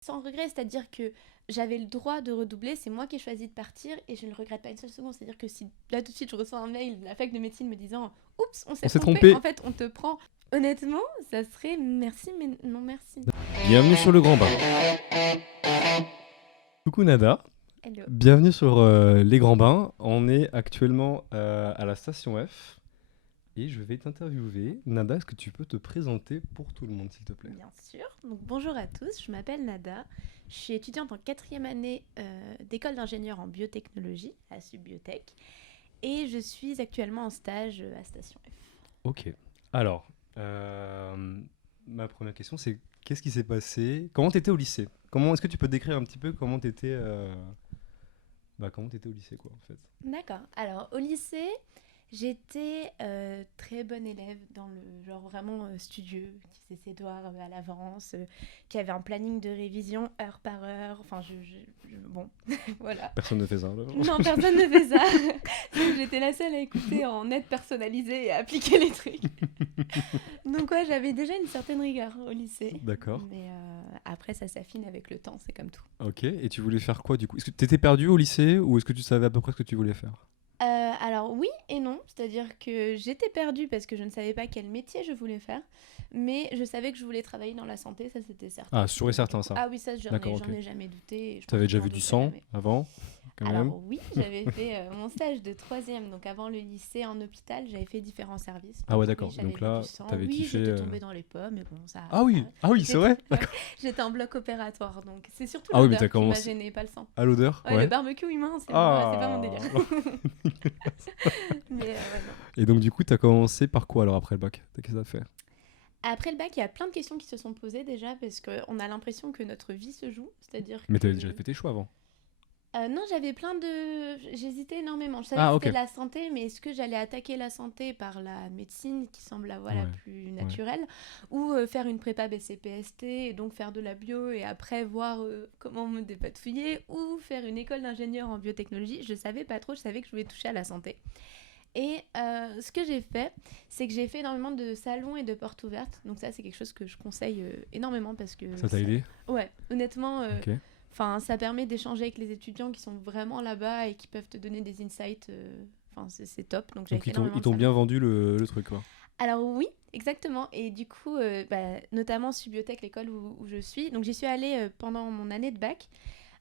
sans regret, c'est-à-dire que j'avais le droit de redoubler, c'est moi qui ai choisi de partir et je ne le regrette pas une seule seconde. C'est-à-dire que si là tout de suite je reçois un mail de la fac de médecine me disant oups, on On s'est s'est trompé, en trompé. fait on te prend. Honnêtement, ça serait merci mais non merci. Bienvenue sur le Grand Bain. Coucou Nada, Hello. bienvenue sur Les Grands Bains. On est actuellement à la station F et je vais t'interviewer. Nada, est-ce que tu peux te présenter pour tout le monde, s'il te plaît? Bien sûr. Donc bonjour à tous, je m'appelle Nada. Je suis étudiante en 4e année d'école d'ingénieur en biotechnologie à Subbiotech et je suis actuellement en stage à Station F. Ok. Alors, ma première question, c'est qu'est-ce qui s'est passé? Comment t'étais au lycée? Est-ce que tu peux décrire un petit peu comment t'étais au lycée, quoi, en fait? D'accord. Alors au lycée, j'étais très bonne élève dans le genre vraiment studieux, qui faisait ses devoirs à l'avance, qui avait un planning de révision heure par heure. Enfin, bon, voilà. Personne ne fait ça, là. Non, personne ne fait ça. Donc, j'étais la seule à écouter en aide personnalisée et à appliquer les trucs. Donc ouais, j'avais déjà une certaine rigueur au lycée. D'accord. Mais après, ça s'affine avec le temps, c'est comme tout. Ok. Et tu voulais faire quoi, du coup? Est-ce que t'étais perdu au lycée ou est-ce que tu savais à peu près ce que tu voulais faire? Alors oui et non, c'est-à-dire que j'étais perdue parce que je ne savais pas quel métier je voulais faire, mais je savais que je voulais travailler dans la santé, ça c'était certain. Ah, sûr et certain, ça. Ah oui, ça j'en D'accord, ai, ok. j'en ai jamais douté. Et je pense T'avais que déjà j'en vu du douterai sang jamais. avant, quand même? Alors oui, j'avais fait mon stage de 3e, donc avant le lycée en hôpital, j'avais fait différents services. Ah ouais, Donc d'accord. oui, j'avais Donc vu là, du sang. t'avais Oui, kiffé. j'étais tombée dans les pommes, mais bon, ça... Ah oui, c'est J'étais vrai? ouais, D'accord. j'étais en bloc opératoire, donc c'est surtout Ah oui, mais l'odeur t'as qui m'a commencé gênée, pas le sang. à l'odeur? Ouais, le Ouais. barbecue humain, c'est pas mon délire. Ah. Mais ouais, non. Et donc, du coup, t'as commencé par quoi alors après le bac? Qu'est-ce que t'as fait? Après le bac, il y a plein de questions qui se sont posées déjà parce qu'on a l'impression que notre vie se joue. C'est-à-dire Mais que. t'avais déjà fait tes choix avant. Non, j'avais plein de. J'hésitais énormément. Je savais Ah, que ok. c'était de la santé, mais est-ce que j'allais attaquer la santé par la médecine qui semble la voie la Ouais, plus naturelle ou faire une prépa BCPST et donc faire de la bio et après voir comment me dépatouiller ou faire une école d'ingénieur en biotechnologie? Je savais pas trop, je savais que je voulais toucher à la santé. Et ce que j'ai fait, c'est que j'ai fait énormément de salons et de portes ouvertes. Donc ça, c'est quelque chose que je conseille énormement parce que... Ça t'a aidé? Ouais, honnêtement, Ok. ça permet d'échanger avec les étudiants qui sont vraiment là-bas et qui peuvent te donner des insights. C'est top. Donc j'avais Donc, fait ils t'ont, énormément ils de t'ont salons. bien vendu le truc, quoi. Alors oui, exactement. Et du coup, notamment Subbiotech, l'école où je suis. Donc j'y suis allée pendant mon année de bac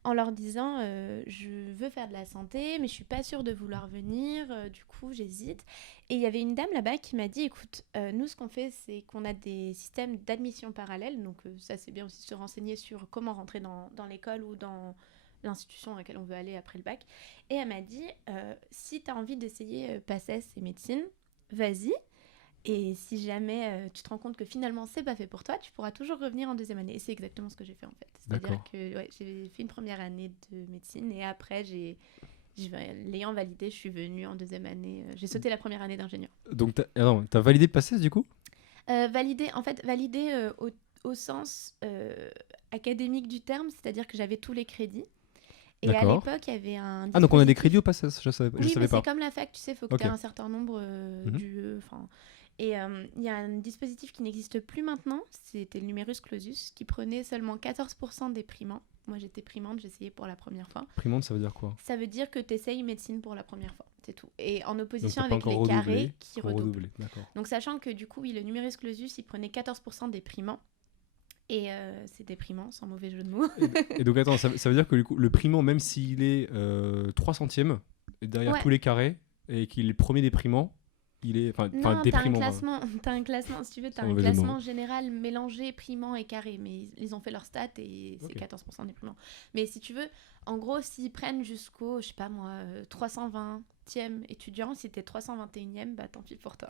en leur disant je veux faire de la santé mais je suis pas sûre de vouloir venir, du coup j'hésite. Et il y avait une dame là-bas qui m'a dit écoute, nous ce qu'on fait c'est qu'on a des systèmes d'admission parallèles, donc ça c'est bien aussi de se renseigner sur comment rentrer dans l'école ou dans l'institution à laquelle on veut aller après le bac. Et elle m'a dit si tu as envie d'essayer PACES et médecine, vas-y. Et si jamais tu te rends compte que finalement c'est pas fait pour toi, tu pourras toujours revenir en 2e année. Et c'est exactement ce que j'ai fait en fait. C'est-à-dire D'accord. que ouais, j'ai fait une première année de médecine et après, l'ayant validé, je suis venue en 2e année. J'ai sauté la première année d'ingénieur. Donc, t'as validé le PACES, du coup? Validé au sens académique du terme, c'est-à-dire que j'avais tous les crédits. Et à D'accord. l'époque, il y avait un Ah, donc on a des dispositif. crédits au PACES? Je Oui, savais mais pas. c'est comme la fac, tu sais, il faut que tu Ok. aies un certain nombre Mhm. et il y a un dispositif qui n'existe plus maintenant, c'était le numerus clausus, qui prenait seulement 14% des primants. Moi, j'étais primante, j'essayais pour la première fois. Primante, ça veut dire quoi? Ça veut dire que tu essayes médecine pour la première fois, c'est tout. Et en Donc, opposition t'as pas avec encore les redoublé. carrés qui redoublent. Redoublé, d'accord. Donc, sachant que du coup, oui, le numerus clausus, il prenait 14% des primants. Et c'est déprimant, sans mauvais jeu de mots. Et donc, attends, ça veut dire que le primant, même s'il est 3 centièmes derrière Ouais. tous les carrés et qu'il est premier déprimant, il est. Enfin, Non, t'as un déprimant. classement, si tu veux, t'as Sans un mauvais jeu de mots. classement général mélangé primant et carré, mais ils ont fait leur stat et c'est Ok. 14% des primants. Mais si tu veux, en gros, s'ils prennent jusqu'au, je sais pas moi, 320e étudiant, si t'es 321e, bah tant pis pour toi.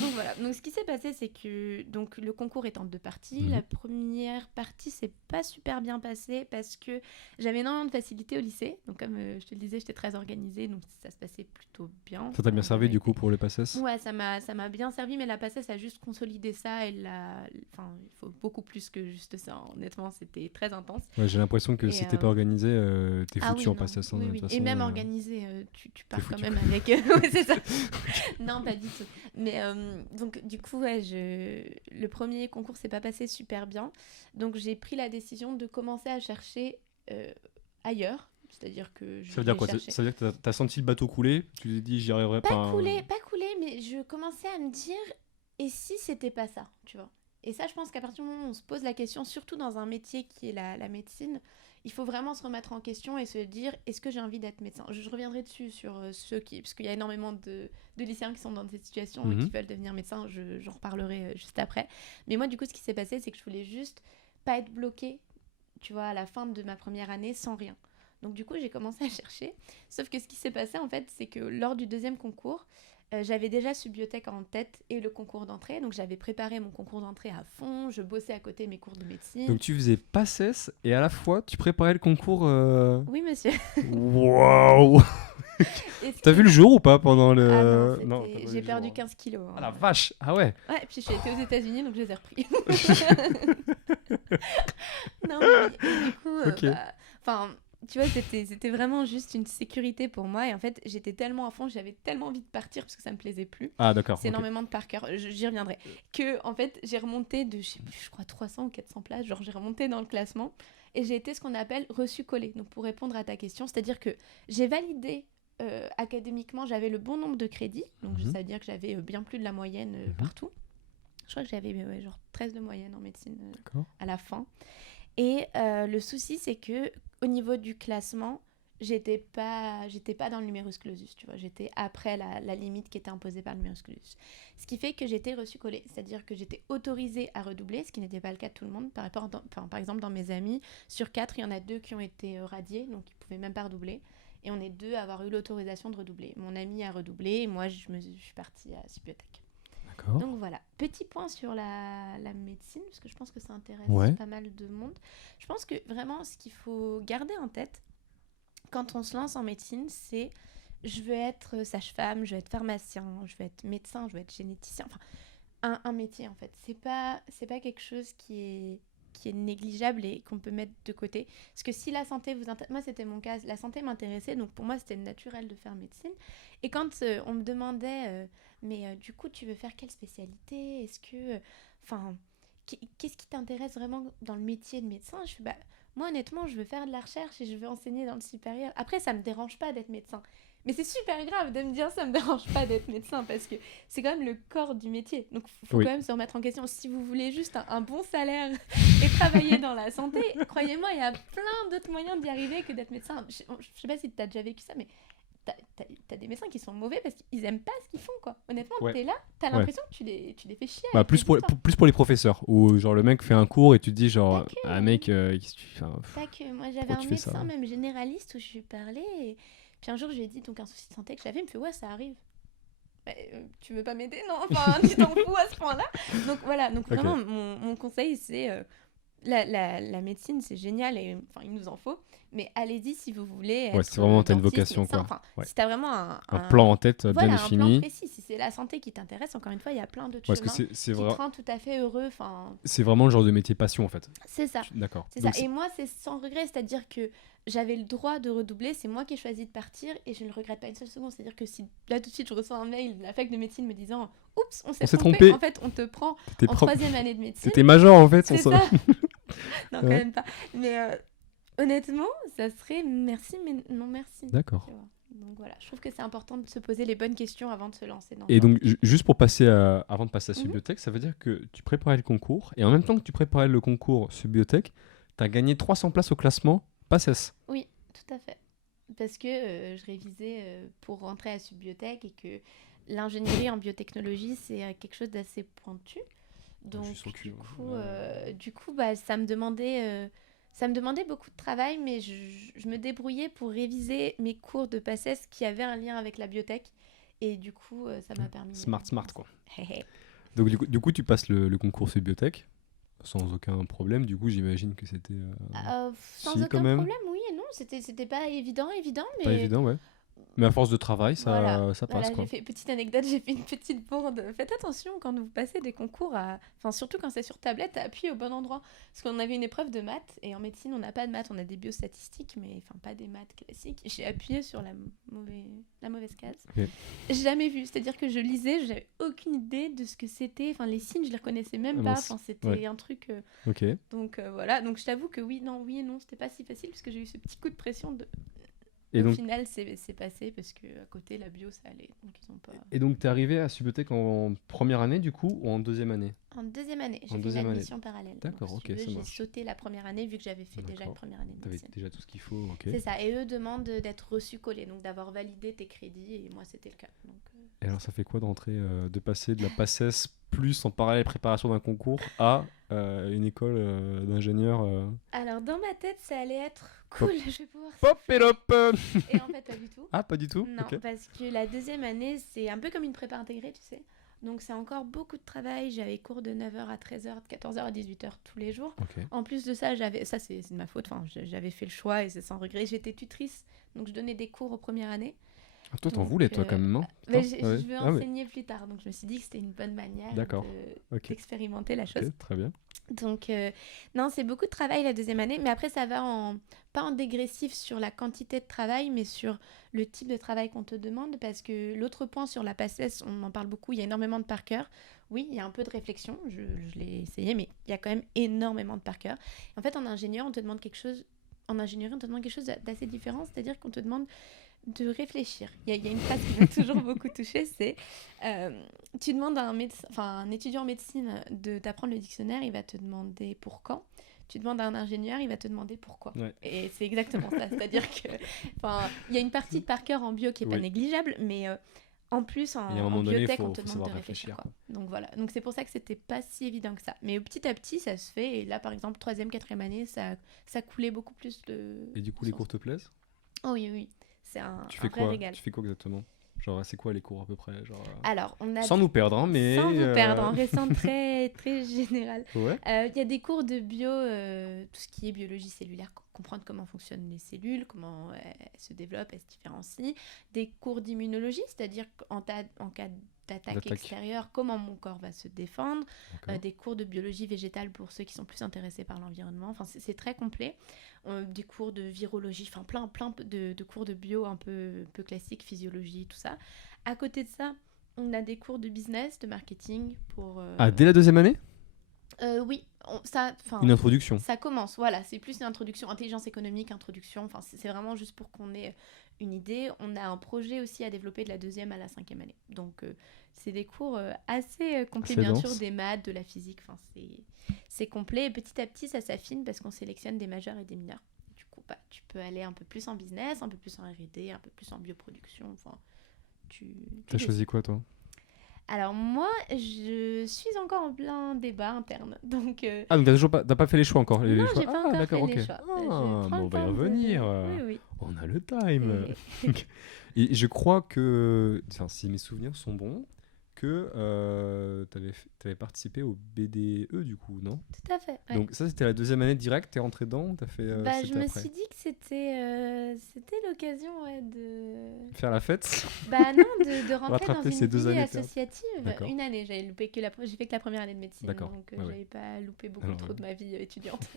Donc voilà, donc ce qui s'est passé, c'est que donc, le concours est en 2 parties. Mhm. La première partie s'est pas super bien passée parce que j'avais énormément de facilité au lycée. Donc comme je te le disais, j'étais très organisée, donc ça se passait plutôt bien. Ça t'a bien en servi, du vérité. coup, pour le PACES? Ouais, ça m'a bien servi, mais la PACES a juste consolidé ça et il faut beaucoup plus que juste ça. Honnêtement, c'était très intense. Ouais, j'ai l'impression que Et, si t'es pas organisé, t'es Ah foutu oui, en non. PACES. Hein, Oui, de oui. toute Et façon, même organisé, tu pars quand foutu, même quoi. avec... ouais, c'est ça. Non, pas du tout. Mais donc, du coup, ouais, le premier concours s'est pas passé super bien. Donc, j'ai pris la décision de commencer à chercher ailleurs. C'est-à-dire que je Ça veut dire vais quoi? chercher. Ça veut dire que t'as senti le bateau couler? Tu t'es dit, j'y arriverai pas. Pas couler, mais je commençais à me dire, et si c'était pas ça, tu vois? Et ça, je pense qu'à partir du moment où on se pose la question, surtout dans un métier qui est la médecine, il faut vraiment se remettre en question et se dire, est-ce que j'ai envie d'être médecin? Je reviendrai dessus sur ceux qui... Parce qu'il y a énormément de lycéens qui sont dans cette situation et qui veulent devenir médecin, j'en reparlerai juste après. Mais moi, du coup, ce qui s'est passé, c'est que je voulais juste pas être bloquée, tu vois, à la fin de ma première année sans rien. Donc du coup, j'ai commencé à chercher. Sauf que ce qui s'est passé, en fait, c'est que lors du deuxième concours, j'avais déjà Subiotech en tête et le concours d'entrée. Donc j'avais préparé mon concours d'entrée à fond. Je bossais à côté mes cours de médecine. Donc tu faisais PACES et à la fois tu préparais le concours. Oui, monsieur. Waouh! T'as vu le jour ou pas pendant le. Ah non, t'as pas vu j'ai le perdu jour, hein. 15 kilos. Hein. Ah la vache! Ah ouais! Ouais, puis je suis été aux États-Unis, donc je les ai repris. Non, mais et du coup, Ok. enfin, tu vois, c'était vraiment juste une sécurité pour moi. Et en fait, j'étais tellement à fond, j'avais tellement envie de partir parce que ça me plaisait plus. Ah d'accord. C'est Ok. énormément de par cœur, j'y reviendrai. Que, en fait, j'ai remonté de, je sais plus, je crois 300 ou 400 places, genre j'ai remonté dans le classement. Et j'ai été ce qu'on appelle reçu-collé. Donc pour répondre à ta question, c'est-à-dire que j'ai validé académiquement, j'avais le bon nombre de crédits. Donc ça veut dire que j'avais bien plus de la moyenne partout. Je crois que j'avais genre 13 de moyenne en médecine à la fin. Et le souci, c'est que au niveau du classement, j'étais pas dans le numerus clausus, tu vois. J'étais après la limite qui était imposée par le numerus clausus. Ce qui fait que j'étais reçu-collé, c'est-à-dire que j'étais autorisée à redoubler, ce qui n'était pas le cas de tout le monde. Par exemple, dans mes amis, sur 4, il y en a 2 qui ont été radiés, donc ils ne pouvaient même pas redoubler. Et on est 2 à avoir eu l'autorisation de redoubler. Mon ami a redoublé et moi, je suis partie à Subiotech. D'accord. Donc voilà, petit point sur la médecine, parce que je pense que ça intéresse pas mal de monde. Je pense que vraiment, ce qu'il faut garder en tête quand on se lance en médecine, c'est je veux être sage-femme, je veux être pharmacien, je veux être médecin, je veux être généticien. Enfin, un métier en fait. C'est pas quelque chose qui est négligeable et qu'on peut mettre de côté. Parce que si la santé vous intéresse, moi c'était mon cas, la santé m'intéressait, donc pour moi c'était naturel de faire médecine. Et quand on me demandait, mais du coup tu veux faire quelle spécialité? Est-ce que, enfin, qu'est-ce qui t'intéresse vraiment dans le métier de médecin? Je fais, bah, moi honnêtement je veux faire de la recherche et je veux enseigner dans le supérieur. Après ça me dérange pas d'être médecin. Mais c'est super grave de me dire ça me dérange pas d'être médecin parce que c'est quand même le corps du métier. Donc il faut quand même se remettre en question. Si vous voulez juste un bon salaire et travailler dans la santé, croyez-moi, il y a plein d'autres moyens d'y arriver que d'être médecin. Je sais pas si tu as déjà vécu ça, mais t'as des médecins qui sont mauvais parce qu'ils aiment pas ce qu'ils font, quoi. Honnêtement, t'es là, t'as l'impression que tu les fais chier. Bah, plus pour les professeurs, où genre le mec fait un cours et tu te dis genre, ah mec, qu'est-ce que tu fais? Pas que, moi j'avais un médecin même généraliste où je lui parlais et puis un jour je lui ai dit donc un souci de santé que j'avais, il me fait ouais ça arrive. Tu veux pas m'aider? Non, enfin tu t'en fous à ce point-là. Donc voilà, donc vraiment mon conseil c'est la médecine c'est génial et enfin il nous en faut, mais allez-y si vous voulez être c'est vraiment t'as une dentiste, vocation médecin, quoi. si t'as vraiment un plan en tête voilà, bien défini. Un plan précis, si c'est la santé qui t'intéresse, encore une fois il y a plein d'autres chemins qui te rendent tout à fait heureux. C'est vraiment le genre de métier passion en fait. C'est ça. D'accord. C'est ça. Et moi c'est sans regret, c'est-à-dire que j'avais le droit de redoubler, c'est moi qui ai choisi de partir et je ne le regrette pas une seule seconde. C'est-à-dire que si là tout de suite je reçois un mail de la fac de médecine me disant oups, on s'est trompé. En fait, on te prend en troisième année de médecine. T'étais major en fait. C'est ça. Non, quand même pas. Mais honnêtement, ça serait merci, mais non merci. D'accord. Donc voilà, je trouve que c'est important de se poser les bonnes questions avant de se lancer dans. Et donc, juste pour passer avant de passer à Subiotech, ça veut dire que tu préparais le concours et en même temps que tu préparais le concours Subiotech, tu as gagné 300 places au classement PACES. Oui, tout à fait. Parce que je révisais pour rentrer à Subiotech et que l'ingénierie en biotechnologie, c'est quelque chose d'assez pointu. Donc, du coup, bah, ça me demandait beaucoup de travail, mais je me débrouillais pour réviser mes cours de PACES qui avaient un lien avec la biotech. Et du coup, ça m'a permis... Smart, quoi. Donc, du coup, tu passes le concours Subiotech sans aucun problème. Du coup, j'imagine que c'était... sans aucun problème, oui et non. C'était pas évident, mais... Pas évident, ouais. Mais à force de travail, Voilà, ça passe, voilà, quoi. petite anecdote, j'ai fait une petite bourde. Faites attention quand vous passez des concours enfin surtout quand c'est sur tablette, à appuyer au bon endroit. Parce qu'on avait une épreuve de maths et en médecine on n'a pas de maths, on a des biostatistiques, mais enfin pas des maths classiques. J'ai appuyé sur la mauvaise case. Ok. J'ai jamais vu, c'est-à-dire que je lisais, j'avais aucune idée de ce que c'était. Enfin les signes, je les reconnaissais Ah même pas. mince. Enfin c'était Ouais. un truc. Ok. Donc voilà, donc je t'avoue que oui, non, oui et non, c'était pas si facile parce que j'ai eu ce petit coup de pression de. Et Au donc, final, c'est passé parce que à côté, la bio, ça allait. Donc, ils ont pas. t'es arrivé à Subbiothèque en première année, du coup, ou en deuxième année? En deuxième année, En j'ai fait une deuxième année. admission parallèle. D'accord, Donc, si tu ok, veux, ça j'ai marche. sauté la première année vu que j'avais fait déjà une D'accord. première année de T'avais médecine. déjà tout ce qu'il faut, ok. C'est ça. Et eux demandent d'être reçu collé, donc d'avoir validé tes crédits. Et moi, c'était le cas. Donc, Et alors, ça fait quoi d'entrer, de passer de la PACES plus en parallèle préparation d'un concours à une école d'ingénieur Alors, dans ma tête, ça allait être cool. Je vais pouvoir Pop et souffler. hop Et en fait, pas du tout. Ah, pas du tout? Non, Ok. parce que la deuxième année, c'est un peu comme une prépa intégrée, tu sais. Donc c'est encore beaucoup de travail. J'avais cours de 9h à 13h, de 14h à 18h tous les jours. Ok. En plus de ça, c'est de ma faute. Enfin, j'avais fait le choix et c'est sans regret. J'étais tutrice, donc je donnais des cours aux premières années. Ah, toi, t'en Donc, voulais, toi, quand même, hein? mais Putain, ouais. je veux Ah, ouais. enseigner plus tard, donc je me suis dit que c'était une bonne manière D'accord. Ok. d'expérimenter la chose. Ok, très bien. Donc, non, c'est beaucoup de travail la deuxième année, mais après, ça va pas en dégressif sur la quantité de travail, mais sur le type de travail qu'on te demande, parce que l'autre point sur la PACES, on en parle beaucoup, il y a énormément de par cœur. Oui, il y a un peu de réflexion, je l'ai essayé, mais il y a quand même énormément de par cœur. En fait, en ingénieur, on te demande quelque chose. En ingénierie, on te demande quelque chose d'assez différent, c'est-à-dire qu'on te demande de réfléchir. Il y a une phrase qui m'a toujours beaucoup touchée, c'est tu demandes à un étudiant en médecine d'apprendre le dictionnaire, il va te demander pour quand. Tu demandes à un ingénieur, il va te demander pourquoi. Ouais. Et c'est exactement ça. C'est-à-dire que, il y a une partie de par cœur en bio qui est pas Oui. négligeable, mais en plus, Et à un en moment donné, biotech, on faut te demande savoir de réfléchir. réfléchir, Quoi. Donc voilà. Donc c'est pour ça que c'était pas si évident que ça. Mais petit à petit, ça se fait. Et là, par exemple, troisième, quatrième année, ça coulait beaucoup plus de. Et du coup, les cours te plaisent? Oh oui, oui. C'est un Tu fais vrai quoi? régal. Tu fais quoi exactement? Genre, c'est quoi les cours à peu près? Genre, Alors, on a sans nous perdre, hein, mais. sans vous perdre, en restant très, très général. Ouais. Il y a des cours de bio, tout ce qui est biologie cellulaire, comprendre comment fonctionnent les cellules, comment elles se développent, elles se différencient. Des cours d'immunologie, c'est-à-dire en cas d'attaque extérieure, comment mon corps va se défendre. Des cours de biologie végétale pour ceux qui sont plus intéressés par l'environnement. Enfin, c'est très complet. Des cours de virologie, enfin plein de cours de bio un peu classiques, physiologie, tout ça. À côté de ça, on a des cours de business, de marketing pour... Ah, dès la deuxième année? Oui, Une introduction. Ça commence, voilà. C'est plus une introduction, intelligence économique, introduction. Enfin, c'est vraiment juste pour qu'on ait une idée. On a un projet aussi à développer de la deuxième à la cinquième année. Donc, c'est des cours assez complets, Assez bien dense. sûr, des maths, de la physique. Enfin, c'est complet. Et petit à petit, ça s'affine parce qu'on sélectionne des majeurs et des mineurs. Du coup, tu peux aller un peu plus en business, un peu plus en R&D, un peu plus en bioproduction. Enfin, T'as choisi quoi, toi? Alors moi, je suis encore en plein débat interne. Donc, Ah, donc t'as pas fait les choix encore? non, choix. j'ai pas encore d'accord, fait ok. les choix. Je Ah, prends bon, le on va y temps de- revenir. Oui, oui. On a le time. Oui. Et je crois que, enfin, si mes souvenirs sont bons, que t'avais participé au BDE du coup, non? Tout à fait. Ouais. Donc ça, c'était la deuxième année directe, t'es rentré dedans ou t'as fait Je c'était me après? suis dit que c'était l'occasion de... Faire la fête? Non, de rentrer Rattraper dans ces une 2 vie années perdues. associative. D'accord. Une année, j'ai fait que la première année de médecine, D'accord, donc ouais, ouais. j'avais pas loupé beaucoup Alors, trop ouais. de ma vie étudiante.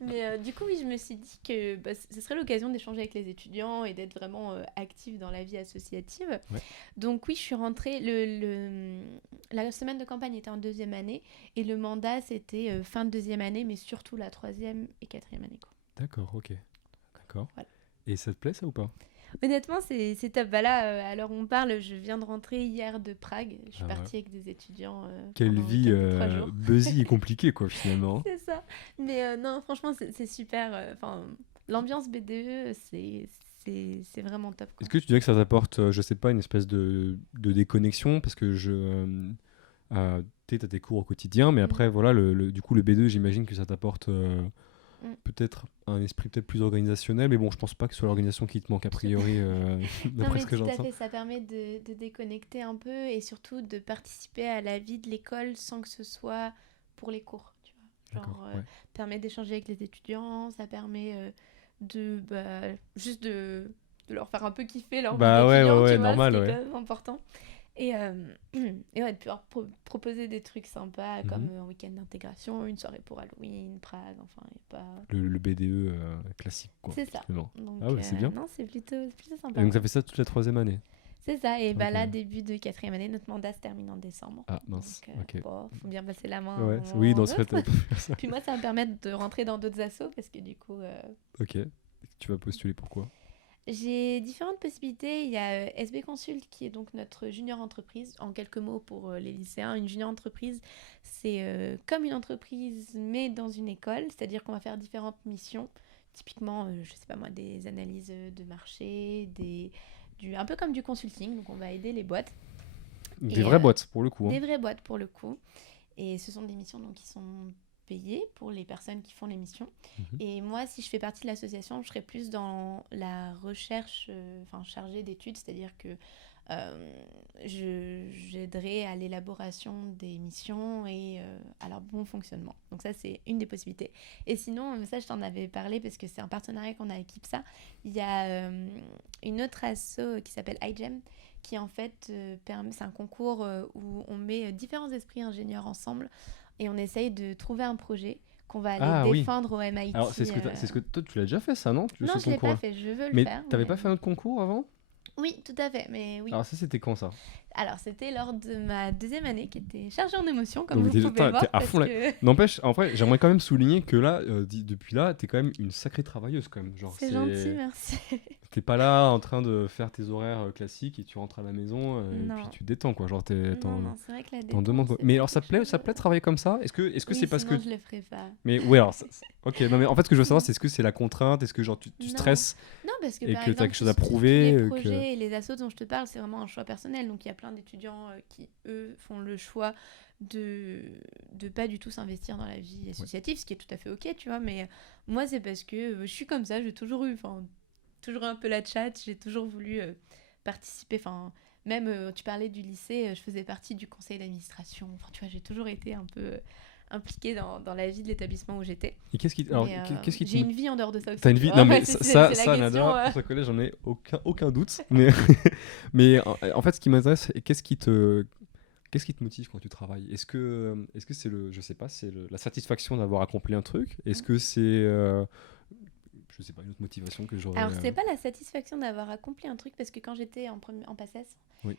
Mais du coup, oui, je me suis dit que ce serait l'occasion d'échanger avec les étudiants et d'être vraiment active dans la vie associative. Ouais. Donc oui, je suis rentrée, la semaine de campagne était en deuxième année et le mandat c'était fin de deuxième année, mais surtout la troisième et quatrième année. Quoi. D'accord, ok. D'accord. Voilà. Et ça te plaît ça ou pas? Honnêtement, c'est top. Là, à l'heure où on parle, je viens de rentrer hier de Prague. Je suis Ah ouais. partie avec des étudiants. Quelle pendant un vie week-end de 3 jours. buzzy et compliquée quoi finalement. C'est ça. Mais non, franchement, c'est super. L'ambiance BDE, c'est vraiment top. Quoi. Est-ce que tu dirais que ça t'apporte, je sais pas, une espèce de déconnexion parce que t'as tes cours au quotidien, mais après voilà, du coup le B2, j'imagine que ça t'apporte peut-être un esprit peut-être plus organisationnel, mais bon, je pense pas que ce soit l'organisation qui te manque a priori, d'après ce que tout à j'entends. fait, ça permet de déconnecter un peu et surtout de participer à la vie de l'école sans que ce soit pour les cours, tu vois. Genre, ouais. permet d'échanger avec les étudiants, ça permet juste de de leur faire un peu kiffer leur vie Bah ouais, d'étudiant, ouais, tu vois, normal, ce qui est ouais. quand même important. Et, et ouais, de pouvoir proposer des trucs sympas comme un week-end d'intégration, une soirée pour Halloween, Prague, enfin, il n'y a pas... Le BDE classique, quoi, C'est ça. finalement. Donc, Ah ouais, c'est bien. non, c'est plutôt Et sympa, donc, ça ouais. fait ça toute la 3e année. C'est ça, et bah Ok. là, début de 4e année, notre mandat se termine en décembre. Ah, Donc, mince, ok. bon, faut bien passer la main à un Ouais, moment oui, ou à dans un ce fait, autre. t'avais pas fait ça. Puis moi, ça va me permettre de rentrer dans d'autres assos, parce que du coup, Ok. Tu vas postuler pourquoi? j'ai différentes possibilités. Il y a SB Consult, qui est donc notre junior entreprise. En quelques mots pour les lycéens, une junior entreprise, c'est comme une entreprise, mais dans une école. C'est-à-dire qu'on va faire différentes missions. Typiquement, je sais pas moi, des analyses de marché, un peu comme du consulting. Donc, on va aider les boîtes. Des Et vraies boîtes, pour le coup. des vraies boîtes pour le coup. Et ce sont des missions donc, qui sont payées pour les personnes qui font les missions. Mhm. Et moi, si je fais partie de l'association, je serai plus dans la recherche, enfin chargée d'études, c'est-à-dire que j'aiderai à l'élaboration des missions et à leur bon fonctionnement. Donc ça, c'est une des possibilités. Et sinon, ça, je t'en avais parlé parce que c'est un partenariat qu'on a avec IPSA. Il y a une autre asso qui s'appelle iGEM, qui en fait c'est un concours où on met différents esprits ingénieurs ensemble et on essaye de trouver un projet qu'on va aller Ah oui. défendre au MIT. Alors, c'est ce que toi, tu l'as déjà fait, ça, non? Non, Ce je l'ai pas concours-là. fait, je veux le Mais faire. t'avais pas fait un autre concours avant? Oui, tout à fait, mais oui. Alors, ça, c'était quand, ça? Alors, c'était lors de ma 2e année qui était chargée en émotions, comme Donc, vous pouvez le voir. t'es à Parce fond là. que N'empêche, en vrai, j'aimerais quand même souligner que là, depuis là, t'es quand même une sacrée travailleuse, quand même. Genre, c'est gentil, merci. T'es pas là en train de faire tes horaires classiques et tu rentres à la maison et puis Non. tu te détends, quoi. Genre, Non, c'est vrai que la t'en détente, demandes, quoi. c'est Mais pas alors, quelque chose... ça te plaît de travailler comme ça? Est-ce que Oui, c'est parce que... sinon je le ferais pas. Mais ouais, alors, ok, non, mais en fait, ce que je veux savoir, c'est est-ce que c'est la contrainte? Est-ce que, genre, tu Non. stresses Non, parce que et par que t'as exemple, quelque chose à tous prouver les que... projets et les assos dont je te parle, c'est vraiment un choix personnel. Donc il y a plein d'étudiants qui, eux, font le choix de pas du tout s'investir dans la vie associative, ce qui est tout à fait ok, tu vois. Mais moi, c'est parce que je suis comme ça, j'ai toujours eu un peu la tchatche, j'ai toujours voulu participer. Enfin, même, tu parlais du lycée, je faisais partie du conseil d'administration. Enfin, tu vois, j'ai toujours été un peu impliquée dans la vie de l'établissement où j'étais. Et qu'est-ce qui... Alors, qu'est-ce qui te... J'ai une vie en dehors de ça aussi. T'as une tu vie... vois. Non, mais C'est ça, la ça, question. Nada, pour ce collège, j'en ai aucun doute. Mais, mais en fait, ce qui m'intéresse, c'est qu'est-ce qui te motive quand tu travailles? Est-ce que c'est je sais pas, c'est la satisfaction d'avoir accompli un truc? Est-ce que c'est, je sais pas, une autre motivation que j'aurais... Alors, c'est pas la satisfaction d'avoir accompli un truc, parce que quand j'étais en PACES, Oui.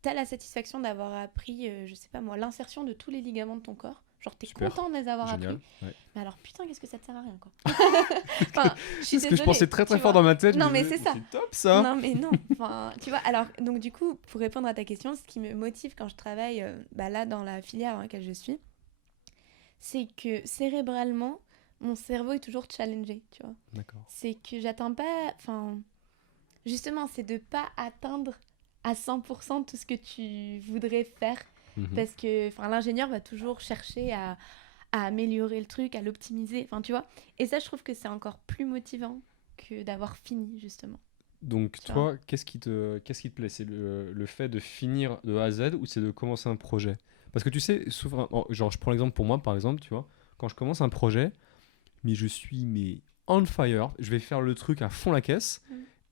t'as la satisfaction d'avoir appris, je sais pas moi, l'insertion de tous les ligaments de ton corps. Genre, t'es Super. content de les avoir Génial. appris. Ouais. Mais alors, putain, qu'est-ce que ça te sert à rien, quoi. Enfin, je suis C'est ce que je désolée, pensais très très tu fort vois. dans ma tête. Je Non, me mais disais, c'est ça. C'est top ça. Non, mais non. Enfin, tu vois, alors, donc du coup, pour répondre à ta question, ce qui me motive quand je travaille là dans la filière dans laquelle je suis, c'est que cérébralement, mon cerveau est toujours challengé, tu vois. D'accord. C'est que j'atteins pas... Enfin, justement, c'est de pas atteindre à 100% tout ce que tu voudrais faire. Mhm. Parce que l'ingénieur va toujours chercher à améliorer le truc, à l'optimiser, enfin tu vois. Et ça, je trouve que c'est encore plus motivant que d'avoir fini, justement. Donc Ça. toi, qu'est-ce qui te plaît? C'est le fait de finir de A à Z ou c'est de commencer un projet? Parce que tu sais, souvent, genre je prends l'exemple pour moi par exemple, tu vois, quand je commence un projet, mais je suis on fire, je vais faire le truc à fond la caisse,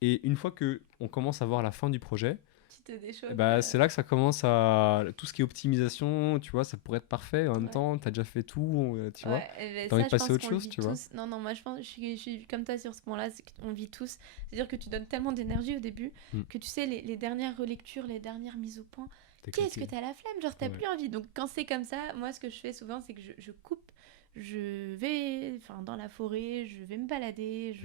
et une fois que on commence à voir la fin du projet, Tu te déchauffes. c'est là que ça commence à... Tout ce qui est optimisation, tu vois, ça pourrait être parfait. En même temps, t'as déjà fait tout, tu vois. T'as envie de passer à autre chose, tu vois. Non, moi je pense, je suis comme toi sur ce point-là, c'est qu'on vit tous. C'est-à-dire que tu donnes tellement d'énergie au début que tu sais, les dernières relectures, les dernières mises au point, qu'est-ce que t'as la flemme? Genre, t'as plus envie. Donc, quand c'est comme ça, moi ce que je fais souvent, c'est que je coupe. Je vais dans la forêt, je vais me balader,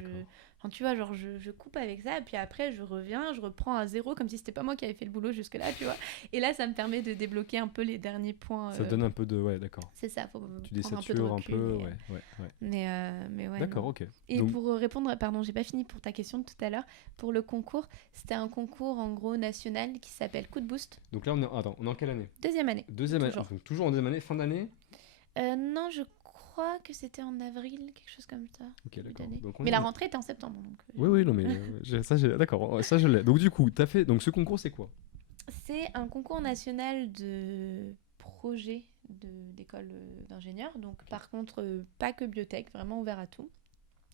tu vois, genre je coupe avec ça, et puis après je reviens, je reprends à zéro comme si c'était pas moi qui avais fait le boulot jusque-là, tu vois. Et là, ça me permet de débloquer un peu les derniers points. Ça donne un peu de... Ouais, d'accord. C'est ça, faut tu prendre un peu de désatures recul. Ouais. Mais ouais. D'accord, non. ok. Et donc... pour répondre, pardon, j'ai pas fini pour ta question de tout à l'heure, pour le concours, c'était un concours en gros national qui s'appelle Coup de Boost. Donc là, on est en quelle année? 2e année. Deuxième année. Donc toujours en deuxième année, fin d'année? Non, je crois que c'était en avril, quelque chose comme ça. Ok, d'accord. Donc mais la rentrée était en septembre. Donc, oui, non, mais d'accord, ça je l'ai. Donc du coup, t'as fait... Donc ce concours, c'est quoi? C'est un concours national de projet d'école d'ingénieurs. Donc par contre, pas que biotech, vraiment ouvert à tout.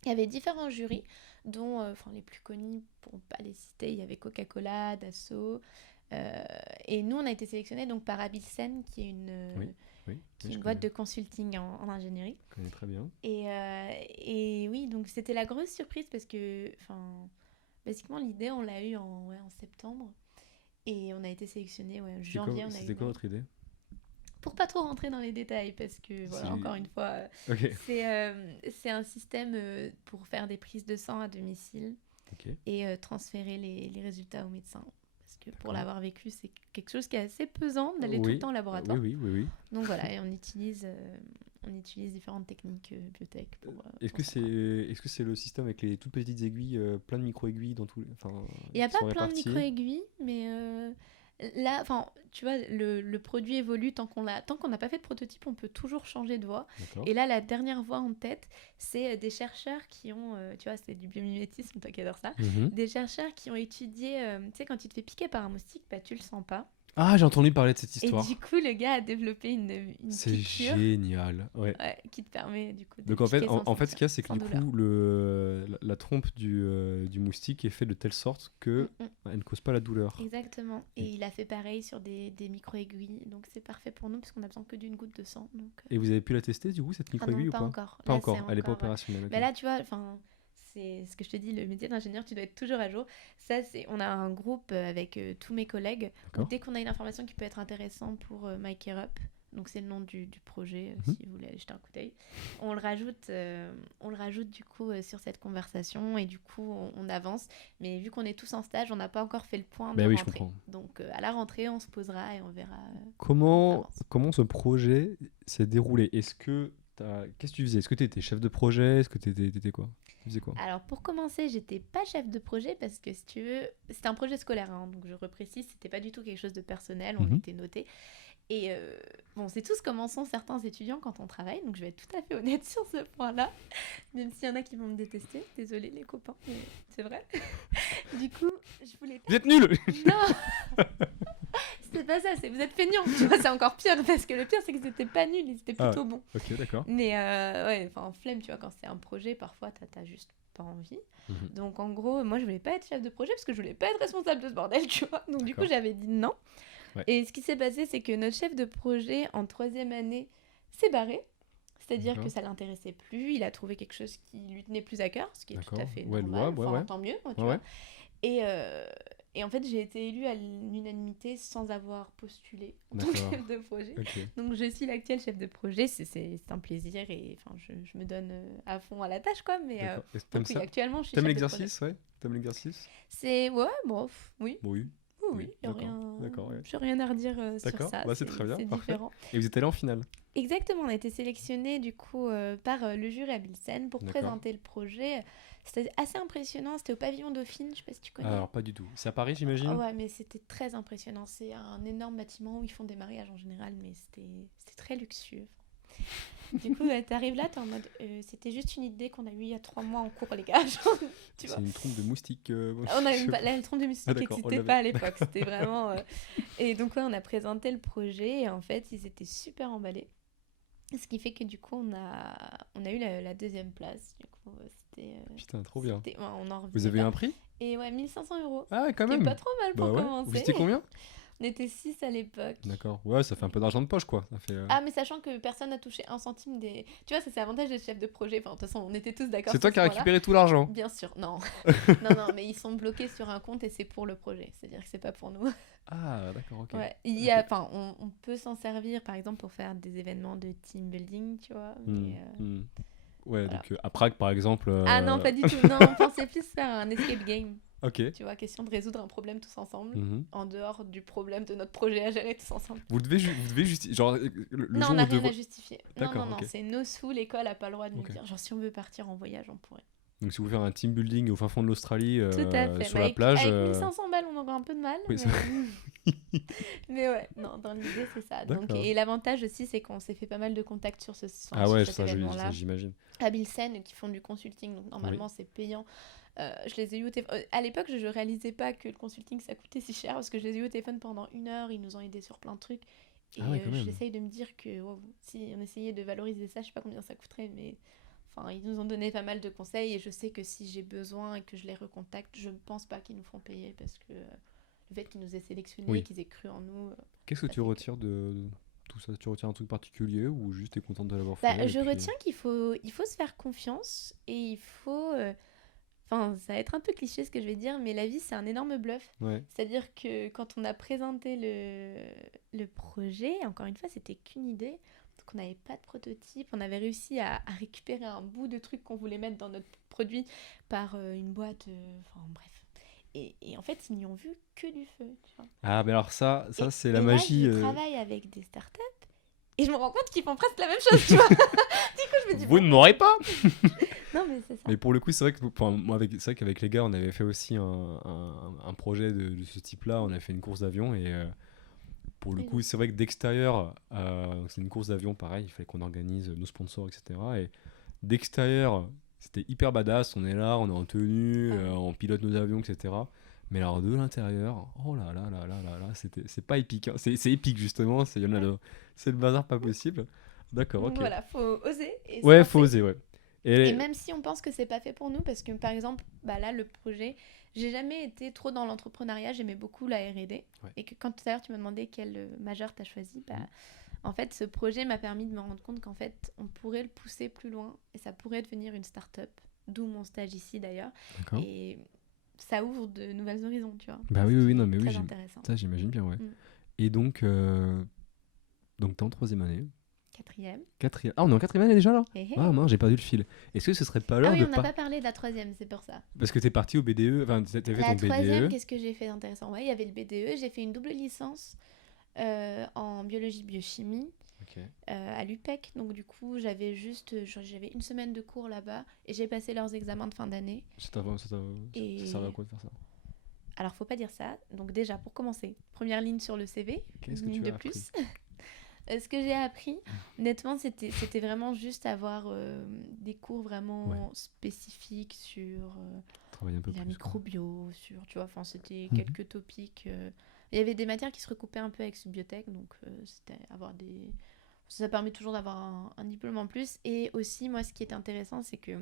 Il y avait différents jurys, dont les plus connus, pour ne pas les citer, il y avait Coca-Cola, Dassault. euh, et nous, on a été sélectionnés donc, par Abilsen, Oui, oui, qui oui, est je une connais. boîte de consulting en ingénierie. Je connais très bien. Et oui, donc c'était la grosse surprise parce que, basiquement, l'idée, on l'a eue en septembre. Et on a été sélectionnés en janvier. On a eu C'était quoi votre idée? pour pas trop rentrer dans les détails, parce que, Si voilà, encore une fois, Ok. c'est un système pour faire des prises de sang à domicile Ok. et transférer les résultats au médecin. Parce que pour D'accord. l'avoir vécu, c'est quelque chose qui est assez pesant d'aller tout le Oui. temps au Oui, laboratoire. oui, oui, oui. Donc voilà, et on utilise différentes techniques biotech Est-ce pour que ça, quoi. est-ce que c'est le système avec les toutes petites aiguilles, plein de micro-aiguilles dans tous enfin, Il n'y a qui pas sont plein de réparties? micro-aiguilles, mais là, tu vois, le produit évolue tant qu'on n'a pas fait de prototype, on peut toujours changer de voie. D'accord. Et là, la dernière voie en tête, c'est des chercheurs qui ont, tu vois, c'est du biomimétisme, toi qui adore ça, Mhm. des chercheurs qui ont étudié, tu sais, quand tu te fais piquer par un moustique, bah, tu le sens pas. Ah, j'ai entendu parler de cette Et histoire. du coup, le gars a développé une C'est piqûre génial. Ouais. qui te permet, du coup, de Donc en fait, piquer sans en fait, ce sentir, qu'il y a, c'est que sans du douleur. coup, la trompe du moustique est faite de telle sorte que Mm, mm. elle ne cause pas la douleur. Exactement. Et, Et il a fait pareil sur des micro-aiguilles. Donc c'est parfait pour nous parce qu'on a besoin que d'une goutte de sang. Donc, et vous avez pu la tester du coup, cette ah non, micro-aiguille ou pas pas? encore. Pas Là, c'est encore, elle est pas encore. opérationnelle. Ok. Mais là, tu vois, c'est ce que je te dis, le métier d'ingénieur, tu dois être toujours à jour. Ça, on a un groupe avec tous mes collègues où D'accord. dès qu'on a une information qui peut être intéressante pour My Care Up, donc c'est le nom du projet, Mhm. si vous voulez aller jeter un coup d'œil, on le rajoute du coup sur cette conversation et du coup on avance. Mais vu qu'on est tous en stage, on n'a pas encore fait le point de Bah oui, je rentrée. comprends. Donc à la rentrée, on se posera et on verra Comment, avance. comment ce projet s'est déroulé? Qu'est-ce que tu faisais? Est-ce que tu étais chef de projet? Est-ce que t'étais quoi? Tu faisais quoi? Alors pour commencer, j'étais pas chef de projet parce que si tu veux, c'était un projet scolaire, hein, donc je reprécise, c'était pas du tout quelque chose de personnel, on Mhm. était notés. Et bon, c'est tous comment sont certains étudiants quand on travaille, donc je vais être tout à fait honnête sur ce point-là, même s'il y en a qui vont me détester, désolé les copains, mais c'est vrai. Du coup, je voulais pas... Vous êtes nuls! Non, c'est pas ça, c'est vous êtes feignants, tu vois, c'est encore pire, parce que le pire c'est que c'était pas nul, ils étaient Ah plutôt bons. Ok, d'accord. Mais ouais, flemme, tu vois, quand c'est un projet, parfois t'as juste pas envie. Mhm. Donc en gros, moi je voulais pas être chef de projet parce que je voulais pas être responsable de ce bordel, tu vois. Donc du coup, D'accord. j'avais dit non. Ouais. Et ce qui s'est passé, c'est que notre chef de projet en troisième année s'est barré. C'est-à-dire que D'accord. ça l'intéressait plus, il a trouvé quelque chose qui lui tenait plus à cœur, ce qui est tout à D'accord. fait Ouais, normal, louable, ouais. tant mieux, tu Ouais, vois. ouais. Et en fait, j'ai été élue à l'unanimité sans avoir postulé en tant que D'accord. chef de projet. Ok. Donc je suis l'actuel chef de projet, c'est un plaisir et je me donne à fond à la tâche, quoi. Mais D'accord. Est-ce que t'aimes donc oui, ça? actuellement, je suis T'aimes chef de projet. l'exercice, ouais? T'aimes l'exercice? C'est... Ouais, bon, oui. Oui. Oui, il n'y a D'accord. rien... D'accord, ouais. J'ai rien à redire sur D'accord. ça, Bah, c'est très bien, c'est parfait. différent. Et vous êtes allé en finale? Exactement, on a été sélectionné du coup par le jury Abilsen pour D'accord. présenter le projet. C'était assez impressionnant, c'était au pavillon Dauphine, je sais pas si tu connais. Alors, pas du tout. C'est à Paris, j'imagine? Oh ouais, mais c'était très impressionnant. C'est un énorme bâtiment où ils font des mariages en général, mais c'était très luxueux. Du coup, t'arrives là, t'es en mode c'était juste une idée qu'on a eue il y a 3 mois en cours, les gars. Genre, tu vois. C'est une trompe de moustique. On a la trompe de musique Ah, d'accord, on n'existait l'avait. pas à l'époque, c'était vraiment... Et donc, ouais, on a présenté le projet et en fait, ils étaient super emballés. Ce qui fait que du coup, on a eu la deuxième place. Du coup, c'était... Putain, trop bien. ouais, on en Vous revenait avez eu pas. un prix? Et ouais, 1500 €. Ah ouais, quand Ce qui est même. pas trop mal pour Bah ouais. commencer. Vous étiez combien? On était 6 à l'époque. D'accord. Ouais, ça fait un peu d'argent de poche, quoi. Ça fait, Ah, mais sachant que personne n'a touché un centime des... Tu vois, ça c'est l'avantage des chefs de projet. Enfin, de toute façon, on était tous d'accord C'est sur toi ce qui as point-là. récupéré tout l'argent. Bien sûr, non. Non, mais ils sont bloqués sur un compte et c'est pour le projet. C'est-à-dire que c'est pas pour nous. Ah, d'accord, ok. Ouais. Il y a, on peut s'en servir, par exemple, pour faire des événements de team building, tu vois. Mais, Ouais, voilà. donc à Prague, par exemple. Ah non, pas du tout. Non, on pensait plus faire un escape game. Ok. Tu vois, question de résoudre un problème tous ensemble, Mhm. en dehors du problème de notre projet à gérer tous ensemble. Vous devez justifier. Genre, le Non, jour on n'a où rien de... à justifier. Non, D'accord, non, ok. c'est nos sous, l'école a pas le droit de nous Ok. dire. Genre, si on veut partir en voyage, on pourrait. Donc, si vous voulez faire un team building au fin fond de l'Australie, Tout à fait. sur Mais la plage. avec 1500 balles, on aura un peu de mal. Oui, mais... mais ouais, non, dans l'idée, c'est ça. Donc, D'accord. et l'avantage aussi, c'est qu'on s'est fait pas mal de contacts sur Ah ouais, cet ça, événement-là. j'imagine. À Bilsen, qui font du consulting, donc normalement, c'est payant. Je les ai eu au téléphone. À l'époque, je réalisais pas que le consulting ça coûtait si cher parce que je les ai eu au téléphone pendant 1 heure. Ils nous ont aidés sur plein de trucs. Et Ah ouais, quand même. j'essaye de me dire que si on essayait de valoriser ça, je sais pas combien ça coûterait, mais Enfin, ils nous ont donné pas mal de conseils et je sais que si j'ai besoin et que je les recontacte, je ne pense pas qu'ils nous feront payer parce que le fait qu'ils nous aient sélectionnés, Oui. qu'ils aient cru en nous. Qu'est-ce que Ça tu fait que- retires de tout ça? Tu retires un truc particulier ou juste t'es contente de l'avoir Bah, fait et je puis... retiens qu'il faut se faire confiance et il faut. Enfin, ça va être un peu cliché ce que je vais dire, mais la vie, c'est un énorme bluff. Ouais, C'est-à-dire que quand on a présenté le projet, encore une fois, c'était qu'une idée. Donc, on n'avait pas de prototype. On avait réussi à récupérer un bout de truc qu'on voulait mettre dans notre produit par une boîte. Enfin, bref. Et en fait, ils n'y ont vu que du feu. Tu vois. ah, mais alors ça Et, c'est la et là, magie. je travaille avec des startups et je me rends compte qu'ils font presque la même chose, tu vois. Du coup, je me dis, Vous bon, ne m'aurez pas. non, mais c'est ça. Mais pour le coup, c'est vrai que enfin, moi, c'est vrai qu'avec les gars, on avait fait aussi un projet de ce type-là. On a fait une course d'avion et pour le Oui, coup, c'est vrai que d'extérieur, c'est une course d'avion, pareil. Il fallait qu'on organise nos sponsors, etc. Et d'extérieur, c'était hyper badass. On est là, on est en tenue, Ah ouais. on pilote nos avions, etc. Mais alors de l'intérieur, oh là là là là là là, c'est pas épique. Hein. C'est épique justement. Ouais. C'est le bazar pas possible. D'accord, Donc ok. voilà, faut oser et se Ouais, faut lancer. oser, ouais. Et Et même si on pense que c'est pas fait pour nous, parce que par exemple, bah là, le projet, j'ai jamais été trop dans l'entrepreneuriat, j'aimais beaucoup la R&D. ouais. Et que quand tout à l'heure tu me demandais quel majeur t'as choisi, bah, Mm. en fait, ce projet m'a permis de me rendre compte qu'en fait, on pourrait le pousser plus loin et ça pourrait devenir une start-up. D'où mon stage ici d'ailleurs. D'accord. Et ça ouvre de nouvelles horizons, tu vois. Bah oui, Ce oui, oui, qui non, est mais oui, très intéressant. ça j'imagine bien, ouais. Mm. Et donc t'es en troisième année. Quatrième. Quatrième. Ah, on est en quatrième année déjà là? Hé, hé. Ah mince, j'ai perdu le fil. Est-ce que ce serait pas Ah l'heure oui, de on n'a pas... pas parlé de la troisième, c'est pour ça. Parce que t'es parti au BDE, enfin t'as fait La ton troisième, BDE. qu'est-ce que j'ai fait d'intéressant? Ouais, il y avait le BDE, j'ai fait une double licence en biologie biochimie Ok. à l'UPEC. Donc du coup, j'avais une semaine de cours là-bas et j'ai passé leurs examens de fin d'année. Ça Et servait à quoi de faire ça? alors, faut pas dire ça. Donc déjà, pour commencer, première ligne sur le CV, Qu'est-ce une que ligne tu de as appris? plus. Ce que j'ai appris, honnêtement, c'était vraiment juste avoir des cours Ouais. vraiment spécifiques sur Travailler un peu la plus. quoi. microbio, sur, tu vois, enfin, c'était Mhm. quelques topics. Il y avait des matières qui se recoupaient un peu avec Subbiotech, donc c'était avoir des... Ça permet toujours d'avoir un diplôme en plus. Et aussi, moi, ce qui est intéressant, c'est que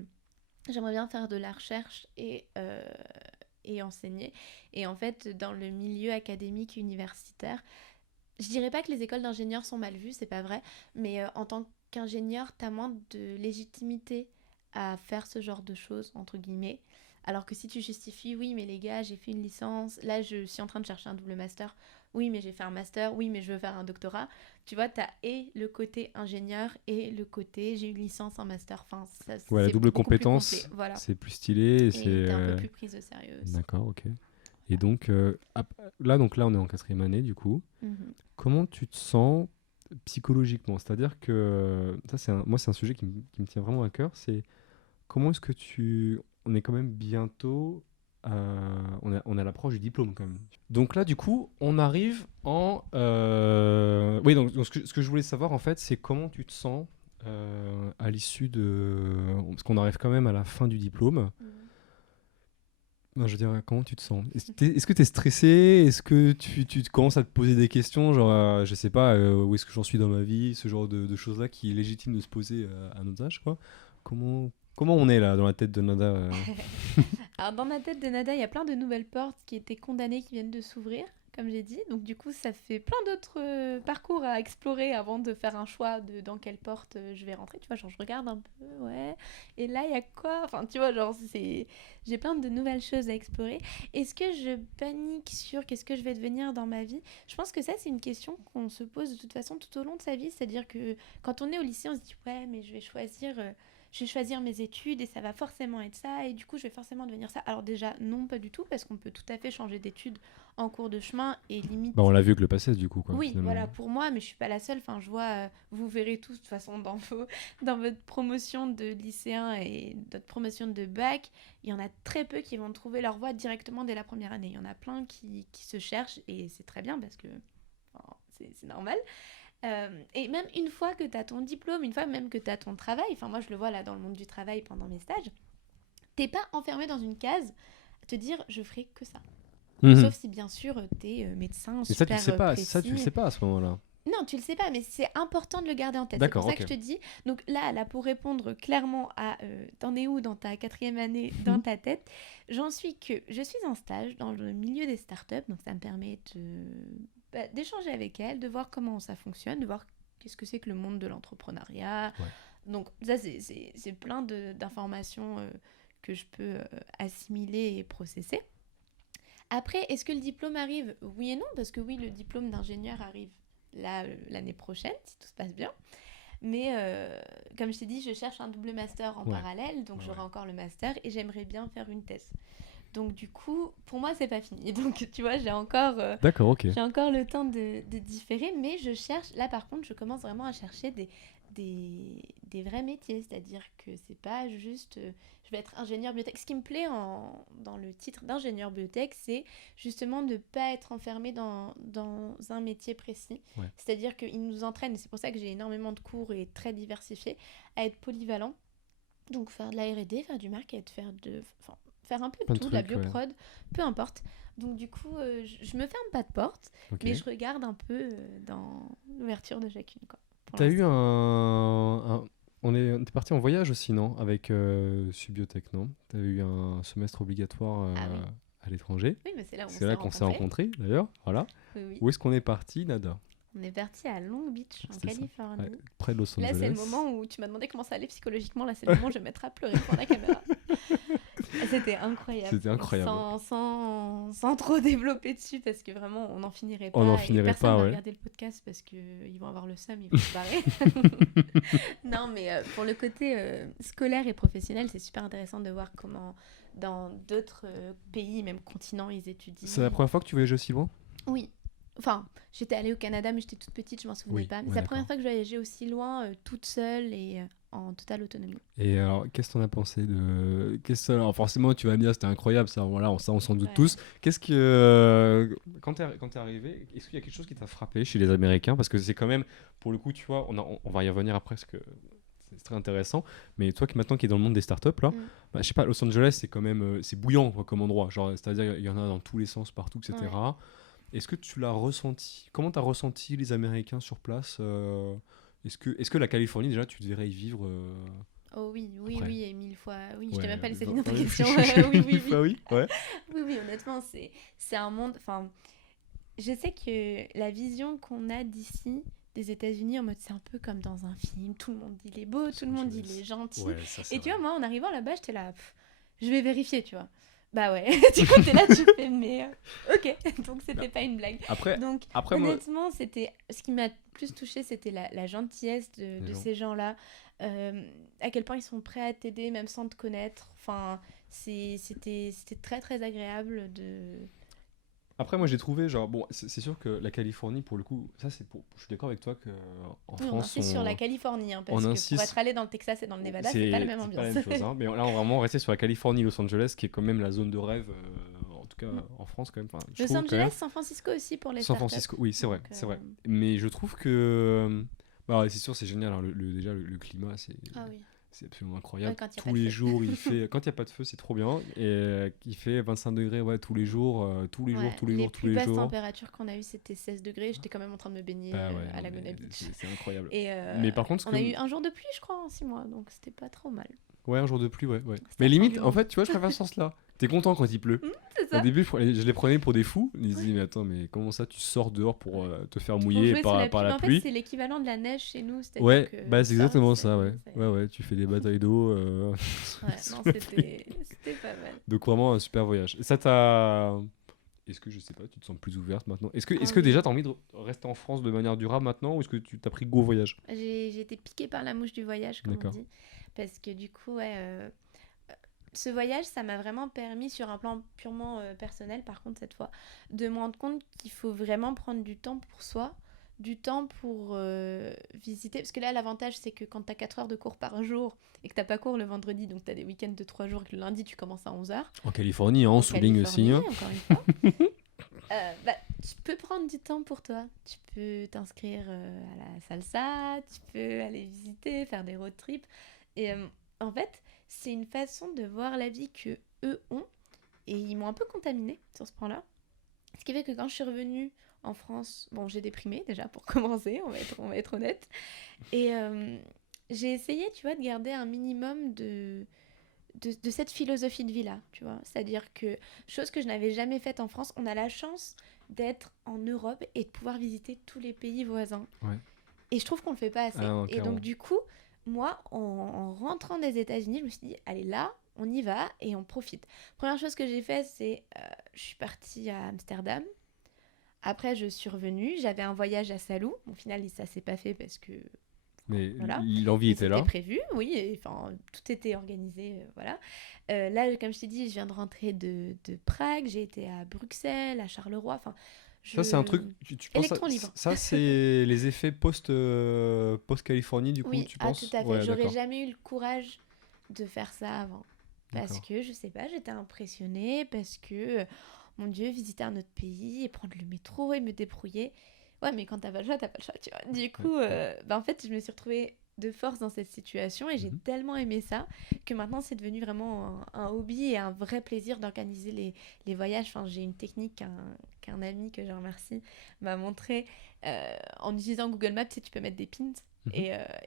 j'aimerais bien faire de la recherche et enseigner. Et en fait, dans le milieu académique universitaire, je dirais pas que les écoles d'ingénieurs sont mal vues, c'est pas vrai, mais en tant qu'ingénieur, t'as moins de légitimité à faire ce genre de choses, entre guillemets. Alors que si tu justifies, oui, mais les gars, j'ai fait une licence, là je suis en train de chercher un double master, oui, mais j'ai fait un master, oui, mais je veux faire un doctorat, tu vois, t'as et le côté ingénieur et le côté j'ai une licence, un master, enfin, ça, Ouais, la c'est double beaucoup plus complet, compétence, voilà. c'est plus stylé. Et Et t'es un peu plus prise au sérieux aussi. D'accord, ok. Et donc, là, on est en quatrième année du coup. Mhm. Comment tu te sens psychologiquement? C'est-à-dire que ça, moi, c'est un sujet qui me tient vraiment à cœur. C'est comment est-ce que on est quand même bientôt, on est à l'approche du diplôme quand même. Donc là, du coup, on arrive oui, donc ce que je voulais savoir en fait, c'est comment tu te sens à l'issue parce qu'on arrive quand même à la fin du diplôme. Mhm. Non, je veux dire, comment tu te sens? Est-ce que tu es stressé? Est-ce que tu commences à te poser des questions, genre, je sais pas, où est-ce que j'en suis dans ma vie, ce genre de choses-là qui est légitime de se poser à notre âge, quoi. Comment on est là, dans la tête de Nada Alors, dans la tête de Nada, il y a plein de nouvelles portes qui étaient condamnées qui viennent de s'ouvrir, comme j'ai dit. Donc, du coup, ça fait plein d'autres parcours à explorer avant de faire un choix de dans quelle porte je vais rentrer. Tu vois, genre, je regarde un peu, ouais. Et là, il y a quoi? Enfin, tu vois, genre, j'ai plein de nouvelles choses à explorer. Est-ce que je panique sur qu'est-ce que je vais devenir dans ma vie? Je pense que ça, c'est une question qu'on se pose de toute façon tout au long de sa vie. C'est-à-dire que quand on est au lycée, on se dit, ouais, mais je vais choisir mes études et ça va forcément être ça et du coup je vais forcément devenir ça. Alors déjà non pas du tout parce qu'on peut tout à fait changer d'études en cours de chemin et limite... Bah, on l'a vu avec le passé, du coup, quoi, Oui, finalement. voilà, pour moi, mais je suis pas la seule. Enfin, je vois, vous verrez tous de toute façon dans votre promotion de lycéen et votre promotion de bac, il y en a très peu qui vont trouver leur voie directement dès la première année. Il y en a plein qui se cherchent et c'est très bien parce que enfin, c'est normal. Et même une fois que tu as ton diplôme, une fois même que tu as ton travail, enfin moi je le vois là dans le monde du travail pendant mes stages, t'es pas enfermé dans une case à te dire je ferai que ça. Mhm. Sauf si bien sûr t'es médecin Et ça, tu super le sais pas. précis. Ça, tu le sais pas à ce moment-là. Non, tu le sais pas, mais c'est important de le garder en tête. D'accord, C'est pour ça ok. que je te dis. Donc là, pour répondre clairement à t'en es où dans ta 4e année dans ta tête, j'en suis que je suis en stage dans le milieu des startups, donc ça me permet d'échanger avec elles, de voir comment ça fonctionne, de voir qu'est-ce que c'est que le monde de l'entrepreneuriat. Ouais. Donc ça, c'est plein d'informations que je peux assimiler et processer. Après, est-ce que le diplôme arrive? Oui et non, parce que oui, le diplôme d'ingénieur arrive là, l'année prochaine, si tout se passe bien. Mais comme je t'ai dit, je cherche un double master en parallèle, donc j'aurai encore le master et j'aimerais bien faire une thèse. Donc du coup, pour moi, c'est pas fini. Donc tu vois, D'accord, ok. j'ai encore le temps de différer, mais je cherche, là par contre, je commence vraiment à chercher des vrais métiers, c'est-à-dire que c'est pas juste je vais être ingénieur biotech. Ce qui me plaît dans le titre d'ingénieur biotech, c'est justement de ne pas être enfermé dans un métier précis. Ouais. C'est-à-dire qu'il nous entraîne, et c'est pour ça que j'ai énormément de cours et très diversifiés, à être polyvalent. Donc faire de la R&D, faire du market, faire un peu de tout, de la bioprod, peu importe. Donc du coup, je me ferme pas de porte, mais je regarde un peu dans l'ouverture de chacune, quoi. T'as eu on est parti en voyage aussi, non? Avec Subiotech, non? T'as eu un semestre obligatoire à l'étranger. Oui, mais c'est là qu'on s'est rencontrés, d'ailleurs. Voilà. Oui. Où est-ce qu'on est parti, Nada? On est parti à Long Beach, en Californie. Ouais, près de Los Angeles. Là, c'est le moment où tu m'as demandé comment ça allait psychologiquement. Là, c'est le moment où je vais me mettre à pleurer devant la caméra. C'était incroyable. C'était incroyable. Sans trop développer dessus, parce que vraiment, on n'en finirait pas. On n'en finirait personne pas, va ouais. regarder le podcast parce qu'ils vont avoir le seum, ils vont se barrer. Non, mais pour le côté scolaire et professionnel, c'est super intéressant de voir comment, dans d'autres pays, même continents, ils étudient. C'est la première fois que tu voyages aussi loin? Oui. Enfin, j'étais allée au Canada, mais j'étais toute petite, je m'en souvenais pas. Mais c'est la première fois que je voyageais aussi loin, toute seule et en totale autonomie. Et alors, qu'est-ce que t'en as pensé alors, forcément, tu vas me dire, c'était incroyable, ça, voilà, on s'en doute tous. Qu'est-ce que... quand t'es arrivé, est-ce qu'il y a quelque chose qui t'a frappé chez les Américains? Parce que c'est quand même, pour le coup, tu vois, on va y revenir après, parce que c'est très intéressant. Mais toi, maintenant qui es dans le monde des startups, là, je sais pas, Los Angeles, c'est quand même... c'est bouillant, quoi, comme endroit. Genre, c'est-à-dire, il y en a dans tous les sens, partout, etc. Ouais. Est-ce que tu l'as ressenti? Comment t'as ressenti les Américains sur place? Est-ce que la Californie, déjà, tu devrais y vivre Oh oui, et 1000 fois. Oui, je t'ai même pas laissé finir ta question. Oui, honnêtement, c'est un monde... Enfin, je sais que la vision qu'on a d'ici, des États-Unis, en mode c'est un peu comme dans un film, tout le monde dit il est beau, tout le monde dit il est gentil. Ouais, et tu vois, moi, en arrivant là-bas, j'étais là, je vais vérifier, tu vois. Bah ouais, du coup t'es là, tu fais mais ok, donc c'était pas une blague. Après, honnêtement, c'était ce qui m'a plus touchée, c'était la gentillesse de ces gens-là, à quel point ils sont prêts à t'aider même sans te connaître. Enfin, c'était très très agréable de... Après, moi j'ai trouvé, genre, bon, c'est sûr que la Californie, pour le coup, ça c'est pour. Je suis d'accord avec toi qu'en France. On insiste sur la Californie, hein, parce que pour être allé dans le Texas et dans le Nevada, c'est pas la même ambiance. C'est pas la même chose, hein, mais là on va vraiment rester sur la Californie, Los Angeles, qui est quand même la zone de rêve, en tout cas en France quand même. Enfin, Los Angeles, San Francisco aussi pour les San Francisco, oui, c'est vrai, c'est vrai. Mais je trouve que. Bah, c'est sûr, c'est génial, hein, déjà le climat, c'est. Ah oui. C'est absolument incroyable. Ouais, tous les jours, il fait. Quand il n'y a pas de feu, c'est trop bien. Et il fait 25 degrés tous les jours, tous les jours. Les plus basses températures qu'on a eues, c'était 16 degrés. J'étais quand même en train de me baigner à Laguna Beach. C'est incroyable. Et mais par contre, on a eu un jour de pluie, je crois, en 6 mois. Donc c'était pas trop mal. Ouais, un jour de pluie, ouais. Mais limite, en fait, tu vois, je préfère ce sens-là. T'es content quand il pleut. C'est ça. Au début, je les prenais pour des fous. Ils disaient, mais attends, mais comment ça, tu sors dehors pour te faire mouiller par la pluie? En fait, c'est l'équivalent de la neige chez nous. Ouais, bah c'est exactement ça, ouais. Ouais, tu fais des batailles d'eau. Ouais, non, c'était pas mal. Donc vraiment un super voyage. Ça t'a... Est-ce que, je sais pas, tu te sens plus ouverte maintenant? Est-ce que déjà, t'as envie de rester en France de manière durable maintenant, ou est-ce que tu t'as pris go voyage? J'ai été piquée par la mouche du voyage, comme on dit. Parce que du coup, ce voyage, ça m'a vraiment permis, sur un plan purement personnel, par contre, cette fois, de me rendre compte qu'il faut vraiment prendre du temps pour soi, du temps pour visiter. Parce que là, l'avantage, c'est que quand t'as 4 heures de cours par jour et que t'as pas cours le vendredi, donc t'as des week-ends de 3 jours et que le lundi, tu commences à 11h. En Californie, on souligne aussi. Hein. Encore une fois. Tu peux prendre du temps pour toi. Tu peux t'inscrire à la salsa, tu peux aller visiter, faire des road trips. Et en fait, c'est une façon de voir la vie que eux ont, et ils m'ont un peu contaminée sur ce point-là. Ce qui fait que quand je suis revenue en France, bon, j'ai déprimé déjà pour commencer, on va être honnête. Et j'ai essayé, tu vois, de garder un minimum de cette philosophie de vie-là, tu vois. C'est-à-dire que, chose que je n'avais jamais faite en France, on a la chance d'être en Europe et de pouvoir visiter tous les pays voisins. Ouais. Et je trouve qu'on le fait pas assez. Ah non, Et clairement. donc, du coup, moi, en rentrant des États-Unis, je me suis dit, allez là, on y va et on profite. Première chose que j'ai faite, c'est je suis partie à Amsterdam. Après, je suis revenue. J'avais un voyage à Salou. Au final, ça s'est pas fait parce que Mais voilà. l'envie Mais était c'était là. prévu, oui. Enfin, tout était organisé, voilà. Là, comme je t'ai dit, je viens de rentrer de Prague. J'ai été à Bruxelles, à Charleroi. Enfin, Ça, c'est un truc, tu penses, Électron libre. ça c'est les effets post-Californie, du coup, Oui, tu ah, tout penses? à fait. Ouais, J'aurais d'accord. jamais eu le courage de faire ça avant. Parce D'accord. que, je sais pas, j'étais impressionnée. Parce que, mon Dieu, visiter un autre pays et prendre le métro et me débrouiller. Ouais, mais quand t'as pas le choix, t'as pas le choix, tu vois. Du coup, bah, en fait, je me suis retrouvée de force dans cette situation et j'ai Mhm. tellement aimé ça que maintenant, c'est devenu vraiment un hobby et un vrai plaisir d'organiser les voyages. Enfin, j'ai une technique qu'un ami, que je remercie, m'a montré en utilisant Google Maps. Tu sais, tu peux mettre des pins. Mhm.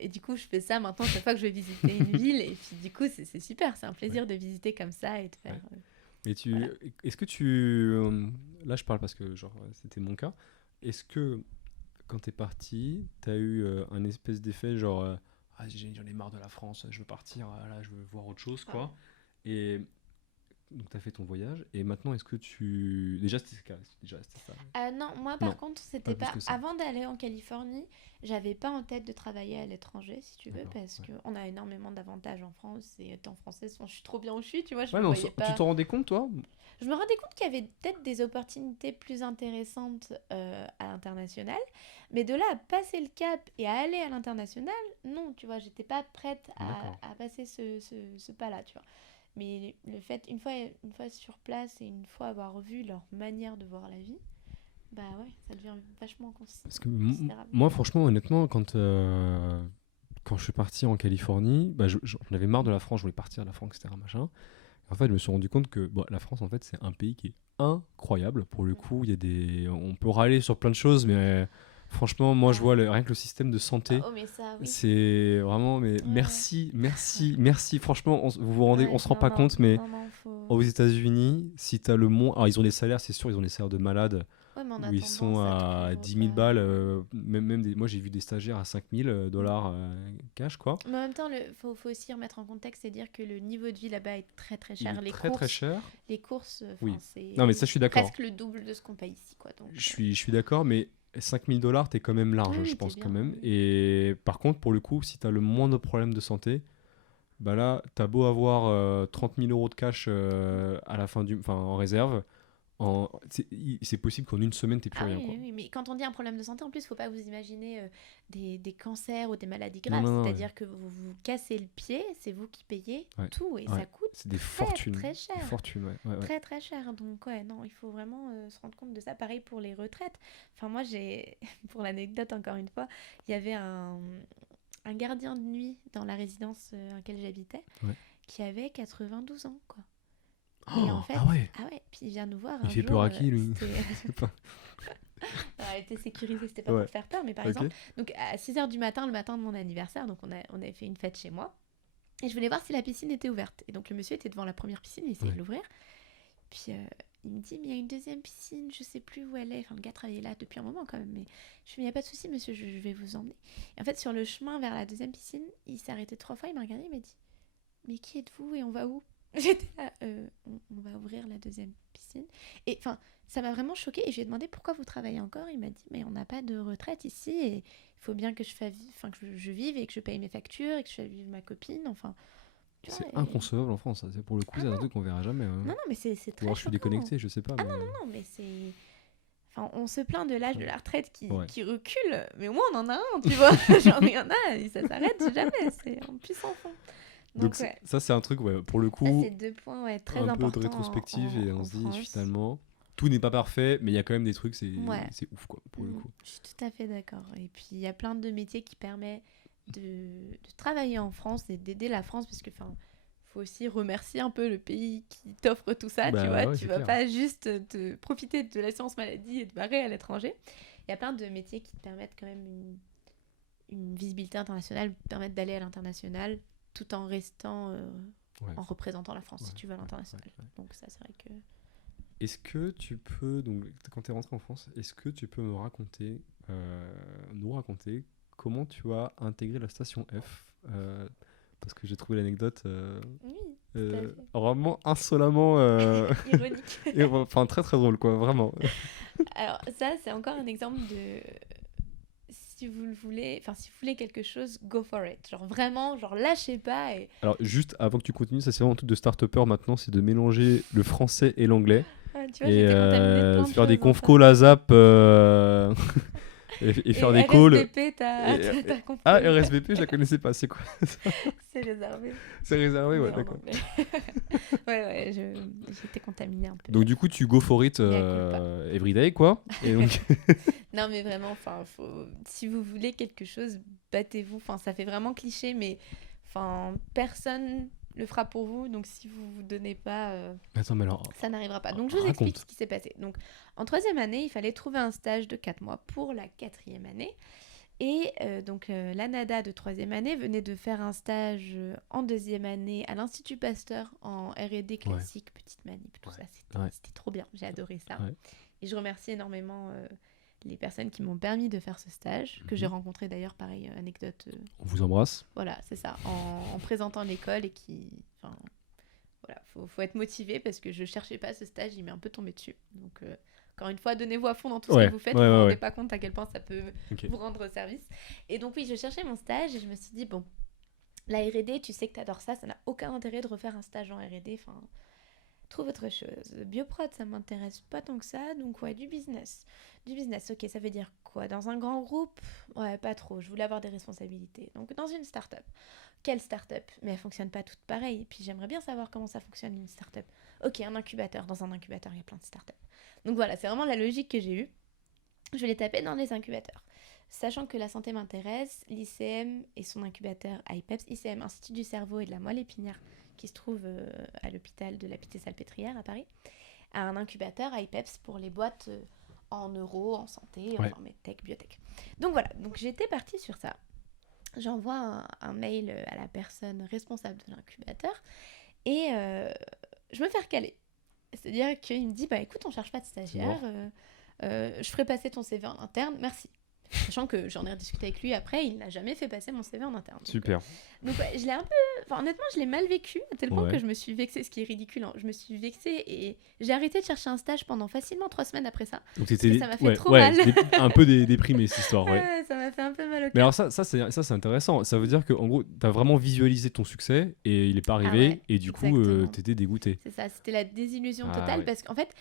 Et du coup, je fais ça maintenant chaque fois que je vais visiter une ville. Et puis, du coup, c'est super. C'est un Ouais. plaisir de visiter comme ça et de faire. Ouais. Et Voilà. est-ce que là, je parle parce que genre c'était mon cas. Est-ce que quand t'es parti, t'as eu un espèce d'effet genre ah, j'en ai marre de la France, je veux partir, là, je veux voir autre chose, quoi. Et donc t'as fait ton voyage. Et maintenant, est-ce que tu déjà c'était ça? Non, moi par Non, contre, pas c'était plus pas. que ça. Avant d'aller en Californie, j'avais pas en tête de travailler à l'étranger, si tu veux, D'accord. parce Ouais. qu'on a énormément d'avantages en France. Et étant française, je suis trop bien où je suis, tu vois, je Ouais, me mais voyais tu pas. t'en rendais compte, toi? Je me rendais compte qu'il y avait peut-être des opportunités plus intéressantes à l'international, mais de là à passer le cap et à aller à l'international, non, tu vois, j'étais pas prête D'accord. à passer ce pas-là, tu vois. Mais le fait, une fois sur place et une fois avoir vu leur manière de voir la vie, bah ouais, ça devient vachement Parce que considérable. moi, franchement, honnêtement, quand je suis parti en Californie, bah, j'en avais marre de la France, je voulais partir à la France, etc. Machin. En fait, je me suis rendu compte que bon, la France, en fait, c'est un pays qui est incroyable. Pour le coup, on peut râler sur plein de choses, mais franchement, moi, je vois rien que le système de santé. Oh, mais ça, oui. C'est vraiment, mais Ouais, merci, merci, merci. Franchement, on ouais, se rend non, pas non, compte, mais non, non, faut. aux États-Unis, si t'as le moins. Alors, ils ont des salaires, c'est sûr, ils ont des salaires de malades Ouais, mais en où ils attendant, sont ça te à couvre 10 000 pas. balles. Moi, j'ai vu des stagiaires à 5 000 Mm. dollars cash, quoi. Mais en même temps, faut aussi remettre en contexte et dire que le niveau de vie là-bas est très très Il cher. est très, très cher. Les courses, Oui. c'est Non, mais ça, je suis d'accord. presque le double de ce qu'on paye ici, quoi. Donc, Je suis d'accord, mais 5 000 dollars, t'es quand même oui, large, je oui, t'es pense, quand bien. même. Et par contre, pour le coup, si t'as le moindre problème de santé, bah là, t'as beau avoir 30 000 euros de cash à la fin en réserve, c'est possible qu'en une semaine, t'aies plus Ah rien, oui, quoi. oui, oui, mais quand on dit un problème de santé, en plus, faut pas vous imaginer des cancers ou des maladies Non, graves. non, non, ouais. C'est-à-dire que vous vous cassez le pied, c'est vous qui payez Ouais, tout et ouais. ça coûte C'est des très fortunes. très Des cher. fortunes, ouais. Ouais, ouais. Très très cher. Donc ouais, non, il faut vraiment se rendre compte de ça. Pareil pour les retraites. Enfin moi j'ai, pour l'anecdote encore une fois, il y avait un gardien de nuit dans la résidence à laquelle j'habitais Ouais. qui avait 92 ans quoi. Et en Oh, fait, ah ouais, ah ouais, puis il vient nous voir il un fait peur jour, à qui, lui? c'était... Je sais pas. Alors, elle était sécurisée, c'était pas Ouais, pour faire peur, mais par ok. exemple, donc à 6h du matin, le matin de mon anniversaire, donc on avait fait une fête chez moi, et je voulais voir si la piscine était ouverte. Et donc le monsieur était devant la première piscine, il essayait Ouais. de l'ouvrir, puis il me dit, mais il y a une deuxième piscine, je sais plus où elle est. Enfin, le gars travaillait là depuis un moment quand même, mais je lui dis, il n'y a pas de souci, monsieur, je vais vous emmener. Et en fait, sur le chemin vers la deuxième piscine, il s'est arrêté 3 fois, il m'a regardé, il m'a dit, mais qui êtes-vous et on va où? J'étais là, on va ouvrir la deuxième piscine. Et enfin, ça m'a vraiment choquée et je lui ai demandé pourquoi vous travaillez encore. Il m'a dit, mais on n'a pas de retraite ici et il faut bien que je vive et que je paye mes factures et que je fasse vivre ma copine. Enfin, tu vois. C'est inconcevable en France, ça. Pour le coup, Ah c'est un non, truc qu'on verra jamais, hein. non, non, mais c'est Ou très alors je suis choquant. déconnecté, je sais pas, Ah mais. non, non, non, mais c'est. Enfin, on se plaint de l'âge de la retraite Ouais. qui recule, mais au moins on en a un, tu vois. Genre, il y en a, et ça s'arrête jamais, c'est en plus sans fond. Donc, Ouais, ça, c'est un truc, ouais, pour le ça coup, c'est 2 points ouais, très un peu de importants rétrospective et on en se dit France. finalement, tout n'est pas parfait, mais il y a quand même des trucs, Ouais. c'est ouf, quoi, pour le coup. Je suis tout à fait d'accord. Et puis il y a plein de métiers qui permettent de travailler en France et d'aider la France, parce que enfin, faut aussi remercier un peu le pays qui t'offre tout ça, Bah tu vois. ouais, Tu c'est vas clair. pas juste te profiter de l'assurance maladie et te barrer à l'étranger. Il y a plein de métiers qui te permettent quand même une visibilité internationale, te permettent d'aller à l'international tout en restant, Ouais. en représentant la France, si Ouais, tu veux, à ouais, l'international. ouais. Donc ça, c'est vrai que... Est-ce que tu peux, donc quand tu es rentré en France, est-ce que tu peux nous raconter comment tu as intégré la station F parce que j'ai trouvé l'anecdote Oui, tout à fait. vraiment insolemment, Ironique. enfin très très drôle quoi, vraiment. Alors ça, c'est encore un exemple de... Si vous le voulez, enfin si vous voulez quelque chose, go for it. Genre vraiment, genre lâchez pas et... Alors juste avant que tu continues, ça c'est vraiment un truc de start-upper maintenant, c'est de mélanger le français et l'anglais Ah, tu vois, j'ai et été contaminée de plein de faire des choses. conf calls à Zap et faire des calls. RSVP, t'as compris. Ah, RSVP, je la connaissais pas, c'est quoi ça? C'est réservé. C'est réservé, ouais, Mais en d'accord. anglais. ouais, j'ai été contaminée un peu. Donc du coup, tu go for it Mea culpa. everyday, quoi. Et donc, Non, mais vraiment, enfin, si vous voulez quelque chose, battez-vous. Enfin, ça fait vraiment cliché, mais enfin, personne le fera pour vous. Donc, si vous vous donnez pas, attends, mais alors, ça n'arrivera pas. Donc, je vous explique ce qui s'est passé. Donc, en 3e année, il fallait trouver un stage de 4 mois pour la 4e année. Et donc, la NADA de 3e année venait de faire un stage en 2e année à l'Institut Pasteur en R&D classique, petite manip, tout ça. C'était trop bien. J'ai adoré ça. Ouais. Et je remercie énormément les personnes qui m'ont permis de faire ce stage, que j'ai rencontré d'ailleurs, pareil, anecdote. On vous embrasse. Voilà, c'est ça, en présentant l'école et qui... Enfin, voilà, faut être motivé parce que je cherchais pas ce stage, il m'est un peu tombé dessus. Donc, encore une fois, donnez-vous à fond dans tout ce que vous faites, vous vous rendez pas compte à quel point ça peut vous rendre service. Et donc oui, je cherchais mon stage et je me suis dit, bon, la R&D, tu sais que t'adores ça n'a aucun intérêt de refaire un stage en R&D, enfin... Trouve autre chose. Bioprod, ça m'intéresse pas tant que ça, donc ouais, du business. Du business, ok, ça veut dire quoi? Dans un grand groupe? Ouais, pas trop, je voulais avoir des responsabilités. Donc dans une start-up. Quelle start-up? Mais elles fonctionnent pas toutes pareilles, et puis j'aimerais bien savoir comment ça fonctionne une start-up. Ok, un incubateur. Dans un incubateur, il y a plein de start-up. Donc voilà, c'est vraiment la logique que j'ai eue. Je vais les taper dans les incubateurs. Sachant que la santé m'intéresse, l'ICM et son incubateur IPEPS, ICM, Institut du cerveau et de la moelle épinière, qui se trouve à l'hôpital de la Pitié-Salpêtrière à Paris, a un incubateur IPEPS pour les boîtes en neuro, en santé, en medtech, biotech. Donc voilà, donc j'étais partie sur ça. J'envoie un mail à la personne responsable de l'incubateur et je me fais recaler. C'est-à-dire qu'il me dit, bah écoute, on cherche pas de stagiaire, je ferai passer ton CV en interne, merci. Sachant que j'en ai rediscuté avec lui après, il n'a jamais fait passer mon CV en interne. Super. Donc ouais, je l'ai un peu... Enfin, honnêtement, je l'ai mal vécu, à tel point que je me suis vexée, ce qui est ridicule. Hein. Je me suis vexée et j'ai arrêté de chercher un stage pendant facilement 3 semaines après ça. Donc parce que ça m'a fait trop mal. Un peu déprimé cette histoire, Ça m'a fait un peu mal au cœur. Mais alors ça c'est intéressant. Ça veut dire qu'en gros, t'as vraiment visualisé ton succès et il est pas arrivé et du coup, t'étais dégoûté. C'est ça, c'était la désillusion totale parce qu'en fait...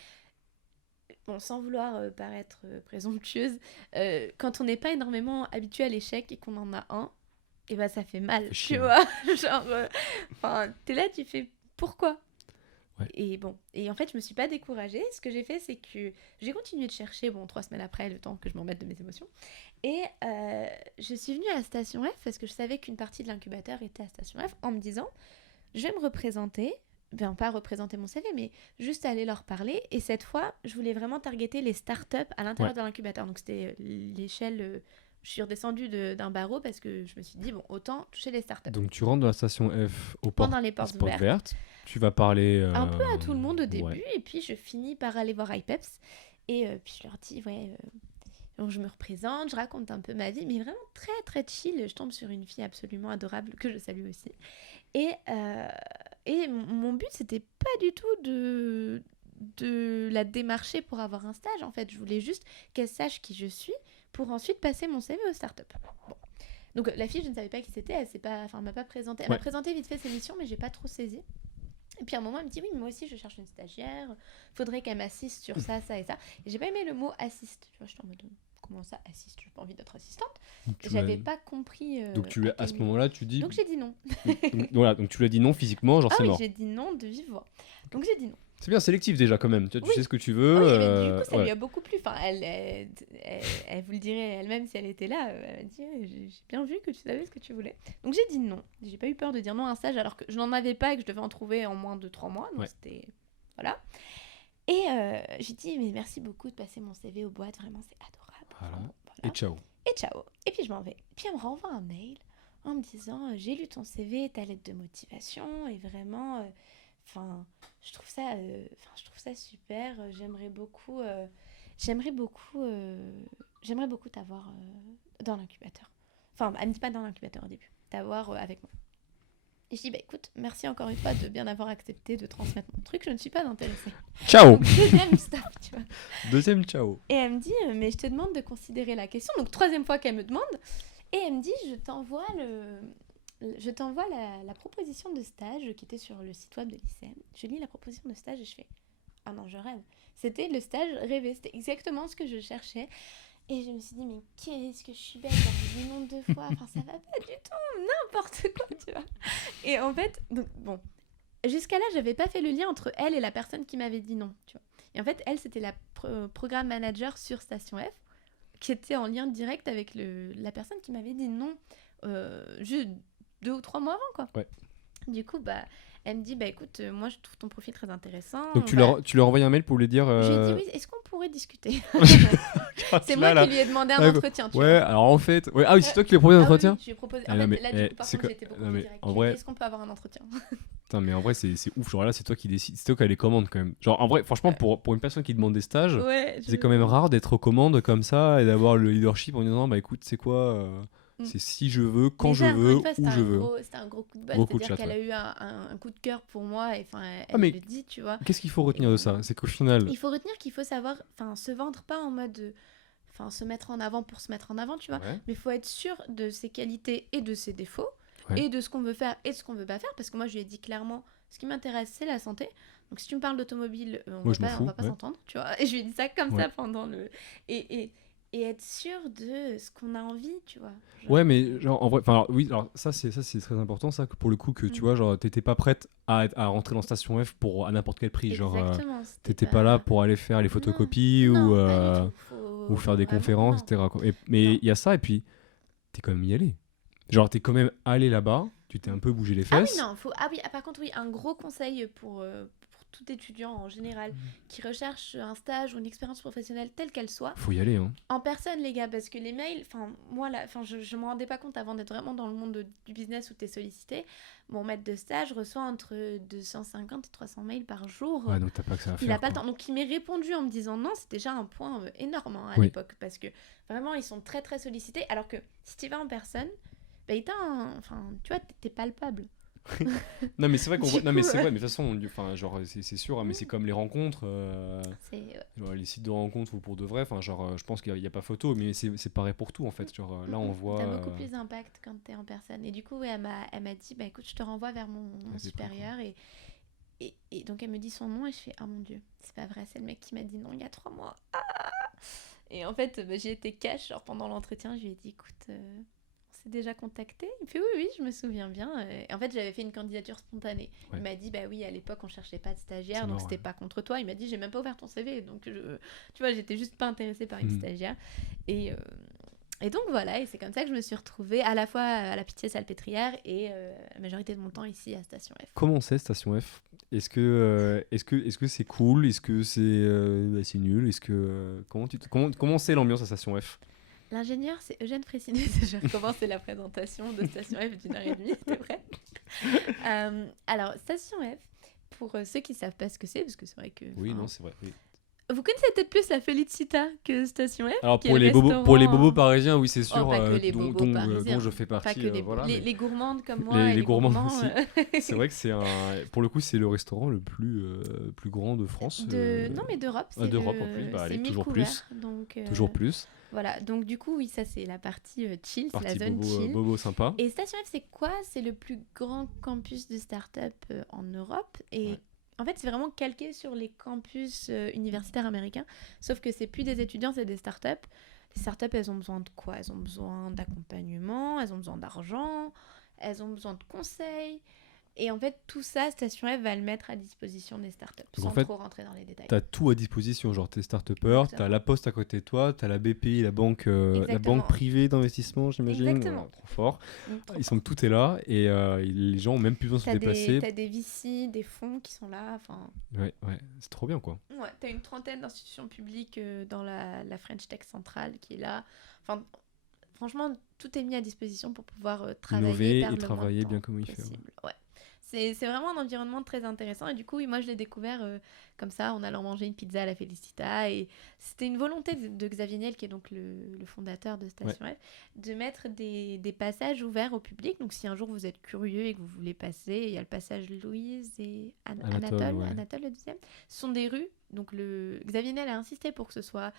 Bon, sans vouloir paraître présomptueuse, quand on n'est pas énormément habitué à l'échec et qu'on en a un, et bah ça fait mal, tu vois. Genre, t'es là, tu fais pourquoi? Et bon, et en fait, je me suis pas découragée. Ce que j'ai fait, c'est que j'ai continué de chercher, 3 semaines après, le temps que je m'en mette de mes émotions. Et je suis venue à Station F parce que je savais qu'une partie de l'incubateur était à Station F en me disant, je vais me représenter. Ben, pas représenter mon CV, mais juste aller leur parler. Et cette fois, je voulais vraiment targeter les startups à l'intérieur de l'incubateur. Donc, c'était l'échelle... je suis redescendue d'un barreau parce que je me suis dit, bon, autant toucher les startups. Donc, tu rentres dans la station F pendant les portes ouvertes. Tu vas parler... un peu à tout le monde au début. Et puis, je finis par aller voir IPEPS. Et puis, je leur dis, donc, je me représente, je raconte un peu ma vie, mais vraiment très, très chill. Je tombe sur une fille absolument adorable, que je salue aussi. Et mon but, c'était pas du tout de la démarcher pour avoir un stage. En fait, je voulais juste qu'elle sache qui je suis pour ensuite passer mon CV aux startups. Bon. Donc, la fille, je ne savais pas qui c'était. Elle m'a pas présenté. Elle m'a présenté vite fait ses missions, mais j'ai pas trop saisi. Et puis à un moment, elle me dit, oui, moi aussi, je cherche une stagiaire. Faudrait qu'elle m'assiste sur ça, ça et ça. Et j'ai pas aimé le mot assiste. Tu vois, je suis en mode, comment ça, assiste, j'ai pas envie d'être assistante. Donc, J'avais pas compris. Donc à ce moment-là, tu dis. Donc j'ai dit non. Voilà, donc tu lui as dit non physiquement, genre c'est oui, mort. j'ai dit non de vive voix. Donc j'ai dit non. C'est bien sélectif déjà quand même, tu sais ce que tu veux. Oui, mais du coup ça lui a beaucoup plu. Enfin, elle vous le dirait elle-même si elle était là. Elle m'a dit j'ai bien vu que tu savais ce que tu voulais. Donc j'ai dit non. J'ai pas eu peur de dire non à un stage alors que je n'en avais pas et que je devais en trouver en moins de 3 mois. Donc c'était... Voilà. Et j'ai dit mais merci beaucoup de passer mon CV aux boîtes. Vraiment, c'est adorable. Voilà. Voilà. Et ciao. Et ciao. Et puis je m'en vais. Et puis elle me renvoie un mail en me disant j'ai lu ton CV, ta lettre de motivation et vraiment... Enfin, je trouve ça super. J'aimerais beaucoup t'avoir dans l'incubateur. Enfin, elle me dit pas dans l'incubateur au début, t'avoir avec moi. Et je dis, bah écoute, merci encore une fois de bien avoir accepté de transmettre mon truc, je ne suis pas intéressée. Ciao. Donc, deuxième stop, tu vois. Deuxième ciao. Et elle me dit, mais je te demande de considérer la question. Donc, troisième fois qu'elle me demande. Et elle me dit, je t'envoie la proposition de stage qui était sur le site web de l'ICM. Je lis la proposition de stage et je fais « Ah non, je rêve ». C'était le stage rêvé, c'était exactement ce que je cherchais. Et je me suis dit « Mais qu'est-ce que je suis bête, j'ai dit non 2 fois, enfin ça va pas du tout, n'importe quoi, tu vois ». Et en fait, donc, bon, jusqu'à là, j'avais pas fait le lien entre elle et la personne qui m'avait dit non, tu vois. Et en fait, elle, c'était la programme manager sur Station F, qui était en lien direct avec la personne qui m'avait dit non, juste 2 ou 3 mois avant, quoi. Ouais. Du coup, bah, elle me dit, bah écoute, moi je trouve ton profil très intéressant. Donc tu leur envoyé un mail pour lui dire. Je lui ai dit oui, est-ce qu'on pourrait discuter. C'est moi qui lui ai demandé un entretien. Tu vois. Alors en fait, ah oui, c'est toi qui lui as proposé un entretien. Oui, je lui ai proposé. En fait, là du coup, par contre, j'étais beaucoup plus direct. En vrai, est-ce qu'on peut avoir un entretien? Putain, mais en vrai, c'est ouf. Genre là, c'est toi qui décides, c'est toi qui as les commandes quand même. Genre en vrai, franchement, pour une personne qui demande des stages, c'est quand même rare d'être aux commandes comme ça et d'avoir le leadership en disant, bah écoute, c'est quoi. C'est si je veux, quand je veux, où je veux. C'était un gros coup de bol, c'est-à-dire qu'elle a eu un coup de cœur pour moi et elle le dit, tu vois. Qu'est-ce qu'il faut retenir de ça? C'est qu'au final... Il faut retenir qu'il faut savoir, se vendre pas en mode... se mettre en avant pour se mettre en avant, tu vois. Ouais. Mais il faut être sûr de ses qualités et de ses défauts, et de ce qu'on veut faire et de ce qu'on veut pas faire, parce que moi, je lui ai dit clairement, ce qui m'intéresse, c'est la santé. Donc si tu me parles d'automobile, on va pas s'entendre, tu vois. Et je lui ai dit ça comme ça pendant le... Et être sûr de ce qu'on a envie, tu vois. Genre... Ouais, mais genre en vrai, oui, alors ça c'est très important, ça, pour le coup, que tu vois, genre t'étais pas prête à rentrer dans Station F à n'importe quel prix. Exactement, genre t'étais pas là pour aller faire les photocopies ou faire des conférences, etc. Mais il y a ça, et puis t'es quand même y allé. Genre t'es quand même allé là-bas, tu t'es un peu bougé les fesses. Par contre, oui, un gros conseil pour tout étudiant en général qui recherche un stage ou une expérience professionnelle telle qu'elle soit. Faut y aller, hein. En personne, les gars, parce que les mails, je me rendais pas compte avant d'être vraiment dans le monde du business où t'es sollicité. Mon maître de stage reçoit entre 250 et 300 mails par jour. Ouais, donc t'as pas que ça à faire. Il a pas le temps. Donc il m'est répondu en me disant non, c'est déjà un point énorme à l'époque, parce que vraiment ils sont très très sollicités. Alors que si tu vas en personne, bah, tu vois, t'es palpable. Non mais c'est vrai qu'on voit... Non mais c'est vrai, mais de toute façon, genre c'est sûr, hein, mais c'est comme les rencontres, genre les sites de rencontres ou pour de vrai, genre je pense qu'il y a pas photo, mais c'est pareil pour tout en fait. Genre là on voit. T'as beaucoup plus d'impact quand t'es en personne. Et du coup, elle m'a dit, bah écoute, je te renvoie vers mon supérieur et donc elle me dit son nom et je fais, oh mon dieu, c'est pas vrai, c'est le mec qui m'a dit non il y a 3 mois. Et en fait, j'ai été cash, genre pendant l'entretien, je lui ai dit, écoute. Déjà contacté? Il me fait oui, je me souviens bien. Et en fait, j'avais fait une candidature spontanée. Ouais. Il m'a dit, bah oui, à l'époque, on cherchait pas de stagiaire, donc c'était pas contre toi. Il m'a dit, j'ai même pas ouvert ton CV. Donc, tu vois, j'étais juste pas intéressée par une stagiaire. Et donc, voilà, et c'est comme ça que je me suis retrouvée à la fois à la Pitié-Salpêtrière et la majorité de mon temps ici à Station F. Comment c'est Station F? Est-ce que c'est cool? Est-ce que c'est nul? Comment c'est l'ambiance à Station F? L'ingénieur, c'est Eugène Fressinet. Je recommence la présentation de Station F d'1h30, c'est vrai. Alors, Station F, pour ceux qui ne savent pas ce que c'est, parce que c'est vrai que... Oui, non, c'est vrai, oui. Vous connaissez peut-être plus la Felicita que Station F. Alors, pour les bobos parisiens, oui, c'est sûr, dont je fais partie. Pas que les gourmandes comme moi. Les gourmands aussi. C'est vrai que pour le coup, c'est le restaurant le plus grand de France. Non, mais d'Europe. D'Europe en plus, allez, toujours plus. Toujours plus. Voilà, donc du coup, oui, ça c'est la partie chill, c'est la zone chill. Bobo sympa. Et Station F, c'est quoi? C'est le plus grand campus de start-up en Europe. Et en fait, c'est vraiment calqué sur les campus universitaires américains. Sauf que c'est plus des étudiants, c'est des start-up. les startups, elles ont besoin de quoi? Elles ont besoin d'accompagnement, elles ont besoin d'argent, elles ont besoin de conseils. Et en fait, tout ça, Station F va le mettre à disposition des startups, Donc en sans fait, trop rentrer dans les détails. tu as tout à disposition, genre t'es start-upper, tu as Exactement. la Poste à côté de toi, tu as la BPI, la banque Exactement. privée d'investissement, j'imagine. Exactement. Trop fort. Donc, trop Il fort. semble que tout est là et les gens ont même plus besoin de se déplacer. T'as des VC, des fonds qui sont là. Enfin, Ouais, c'est trop bien quoi. ouais, t'as une trentaine d'institutions publiques dans la French Tech Centrale qui est là. Enfin, franchement, tout est mis à disposition pour pouvoir travailler, Innover perdre et le travailler moins de bien temps comme il fait. possible. Ouais. C'est vraiment un environnement très intéressant. Et du coup, oui, moi, je l'ai découvert comme ça, en allant manger une pizza à la Felicita. Et c'était une volonté de Xavier Niel, qui est donc le fondateur de Station F, de mettre des passages ouverts au public. Donc, si un jour vous êtes curieux et que vous voulez passer, il y a le passage Louise et Anatole, le deuxième. Ce sont des rues. Donc, Xavier Niel a insisté pour que ce soit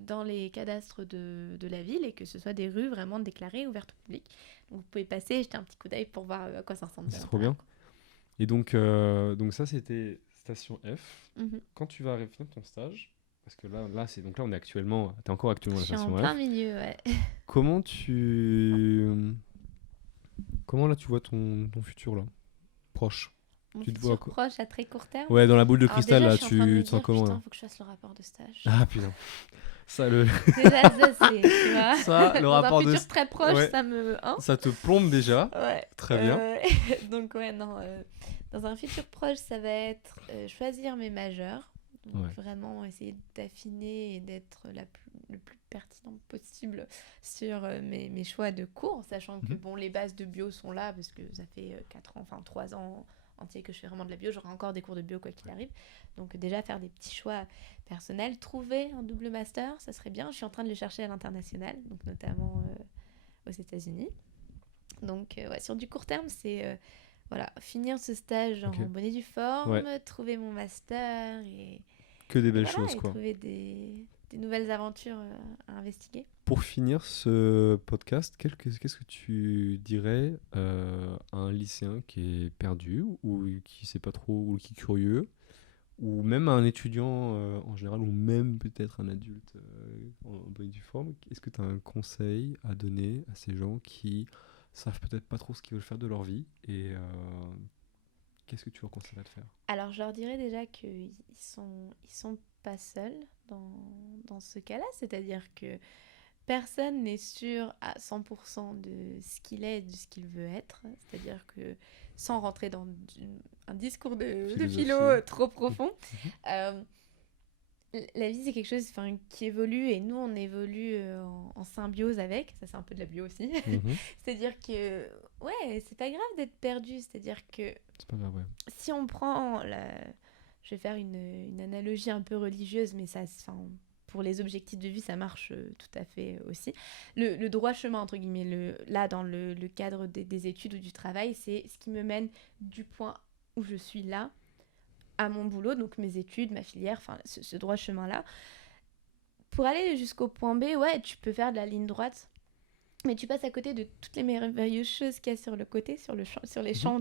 dans les cadastres de la ville et que ce soit des rues vraiment déclarées, ouvertes au public. Donc, vous pouvez passer et jeter un petit coup d'œil pour voir à quoi ça ressemble. C'est trop bien. Et donc ça, c'était Station F. Mm-hmm. Quand tu vas finir ton stage, parce que là on est actuellement, t'es encore actuellement à la Station F. Je suis en plein milieu, ouais. Comment là tu vois ton futur là, proche? Mon Tu te futur vois proche à très court terme. Ouais, dans la boule de Alors cristal déjà, là, je suis en train de me tu te sens dire, comment putain, là? faut que je fasse le rapport de stage. Ah putain. Ça Déjà, ça c'est, tu vois. Ça, le dans rapport un de futur très proche, ouais. ça me... Hein Ça te plombe déjà. Ouais. Très bien. Donc ouais, non. Dans un futur proche, ça va être choisir mes majeurs. Donc vraiment essayer d'affiner et d'être le plus pertinent possible sur mes choix de cours, sachant que bon, les bases de bio sont là parce que ça fait 3 ans entiers que je fais vraiment de la bio. J'aurai encore des cours de bio quoi qu'il arrive. Donc déjà faire des petits choix personnels. Trouver un double master, ça serait bien. Je suis en train de le chercher à l'international, donc notamment aux États-Unis. Donc sur du court terme, c'est finir ce stage en bonne et due forme, trouver mon master et... Que des belles choses, quoi. Trouver des nouvelles aventures à investiguer. Pour finir ce podcast, qu'est-ce que tu dirais à un lycéen qui est perdu ou qui sait pas trop, ou qui est curieux, ou même à un étudiant en général, ou même peut-être un adulte en bonne et due forme? Est-ce que tu as un conseil à donner à ces gens qui savent peut-être pas trop ce qu'ils veulent faire de leur vie et qu'est-ce que tu leur conseillerais de faire? Alors, je leur dirais déjà qu'ils sont pas seuls dans ce cas-là. C'est-à-dire que personne n'est sûr à 100% de ce qu'il est et de ce qu'il veut être. C'est-à-dire que, sans rentrer dans un discours de philo trop profond, la vie, c'est quelque chose qui évolue et nous, on évolue en symbiose avec. Ça, c'est un peu de la bio aussi. C'est-à-dire que, ouais, c'est pas grave d'être perdu. C'est-à-dire que... C'est pas grave, ouais. Si on prend... Je vais faire une analogie un peu religieuse, mais ça... Pour les objectifs de vie, ça marche tout à fait aussi. Le droit chemin, entre guillemets, là, dans le cadre des études ou du travail, c'est ce qui me mène du point où je suis là à mon boulot, donc mes études, ma filière, enfin ce droit chemin-là. Pour aller jusqu'au point B, ouais, tu peux faire de la ligne droite, mais tu passes à côté de toutes les merveilleuses choses qu'il y a sur le côté, sur les champs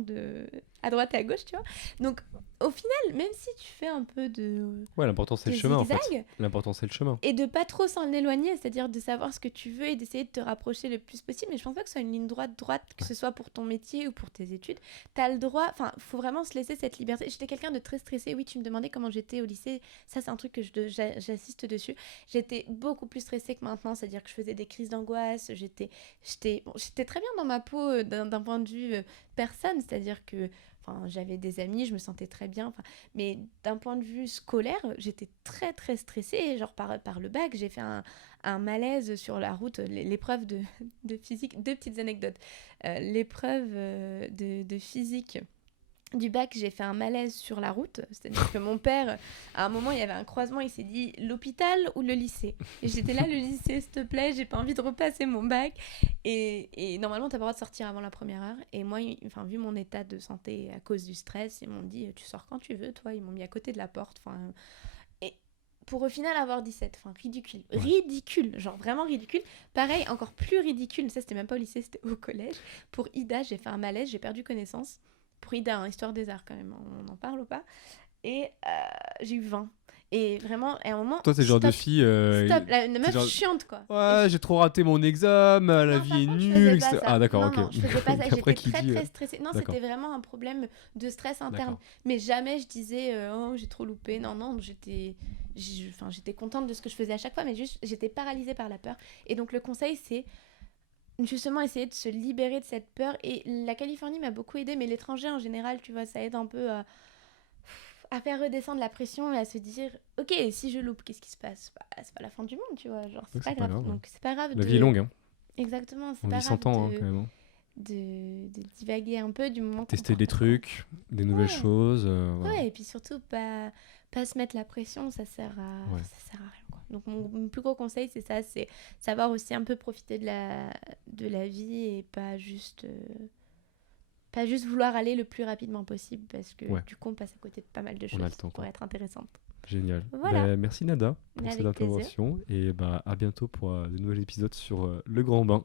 à droite et à gauche, tu vois. Donc, au final, même si tu fais un peu de... Ouais, l'important, c'est le chemin, en fait. L'important, c'est le chemin. Et de pas trop s'en éloigner, c'est-à-dire de savoir ce que tu veux et d'essayer de te rapprocher le plus possible. Mais je pense pas que ce soit une ligne droite, que ce soit pour ton métier ou pour tes études. T'as le droit... Enfin, faut vraiment se laisser cette liberté. J'étais quelqu'un de très stressé. Oui, tu me demandais comment j'étais au lycée. Ça, c'est un truc que j'assiste dessus. J'étais beaucoup plus stressée que maintenant. C'est-à-dire que je faisais des crises d'angoisse. J'étais très bien dans ma peau d'un point de vue personne. C'est-à-dire que... Enfin, j'avais des amis, je me sentais très bien. Mais d'un point de vue scolaire, j'étais très très stressée. Genre par le bac, j'ai fait un malaise sur la route. L'épreuve de physique, 2 petites anecdotes. L'épreuve de physique du bac, j'ai fait un malaise sur la route. C'est-à-dire que mon père, à un moment, il y avait un croisement, il s'est dit l'hôpital ou le lycée. Et j'étais là, le lycée, s'il te plaît, j'ai pas envie de repasser mon bac. Et normalement, t'as pas le droit de sortir avant la première heure. Et moi, vu mon état de santé à cause du stress, ils m'ont dit tu sors quand tu veux, toi. Ils m'ont mis à côté de la porte. Et pour au final avoir 17, ridicule. Ouais. Ridicule, genre vraiment ridicule. Pareil, encore plus ridicule, ça c'était même pas au lycée, c'était au collège. Pour Ida, j'ai fait un malaise, j'ai perdu connaissance. Pour Ida, Histoire des Arts quand même, on en parle ou pas. Et j'ai eu 20. Et vraiment, à un moment, Toi, t'es le genre de stop, fille. stop, une meuf genre... chiante, quoi. Ouais, j'ai trop raté mon examen, la Non, vie est par contre, je faisais nulle, pas etc. ça. Ah, d'accord, Non, ok. non, je faisais pas ça. J'étais Après, qui très, dit. très stressée. Non, D'accord. c'était vraiment un problème de stress interne. D'accord. Mais jamais je disais, oh, j'ai trop loupé. Non, non, j'étais contente de ce que je faisais à chaque fois, mais juste, j'étais paralysée par la peur. Et donc, le conseil, c'est justement essayer de se libérer de cette peur. Et la Californie m'a beaucoup aidée, mais l'étranger en général, tu vois, ça aide un peu à faire redescendre la pression et à se dire, ok, si je loupe, qu'est-ce qui se passe? Bah, c'est pas la fin du monde, tu vois, genre, c'est Ouais, pas c'est pas grave. grave. Donc, c'est pas grave La vie est longue, hein. Exactement, c'est On pas vit 100 grave ans, hein, quand même. Hein. de divaguer un peu du moment qu'on Tester prend des pas ça. trucs, des nouvelles Ouais. choses. Voilà. Ouais, et puis surtout, pas se mettre la pression, ça sert à rien, quoi. Donc, mon plus gros conseil, c'est ça, c'est savoir aussi un peu profiter de la vie et pas juste vouloir aller le plus rapidement possible parce que du coup, on passe à côté de pas mal de choses On a le temps, qui pourraient quoi. être intéressantes. Génial. Voilà. Merci Nada pour Mais cette avec plaisir. intervention et à bientôt pour de nouveaux épisodes sur le grand bain.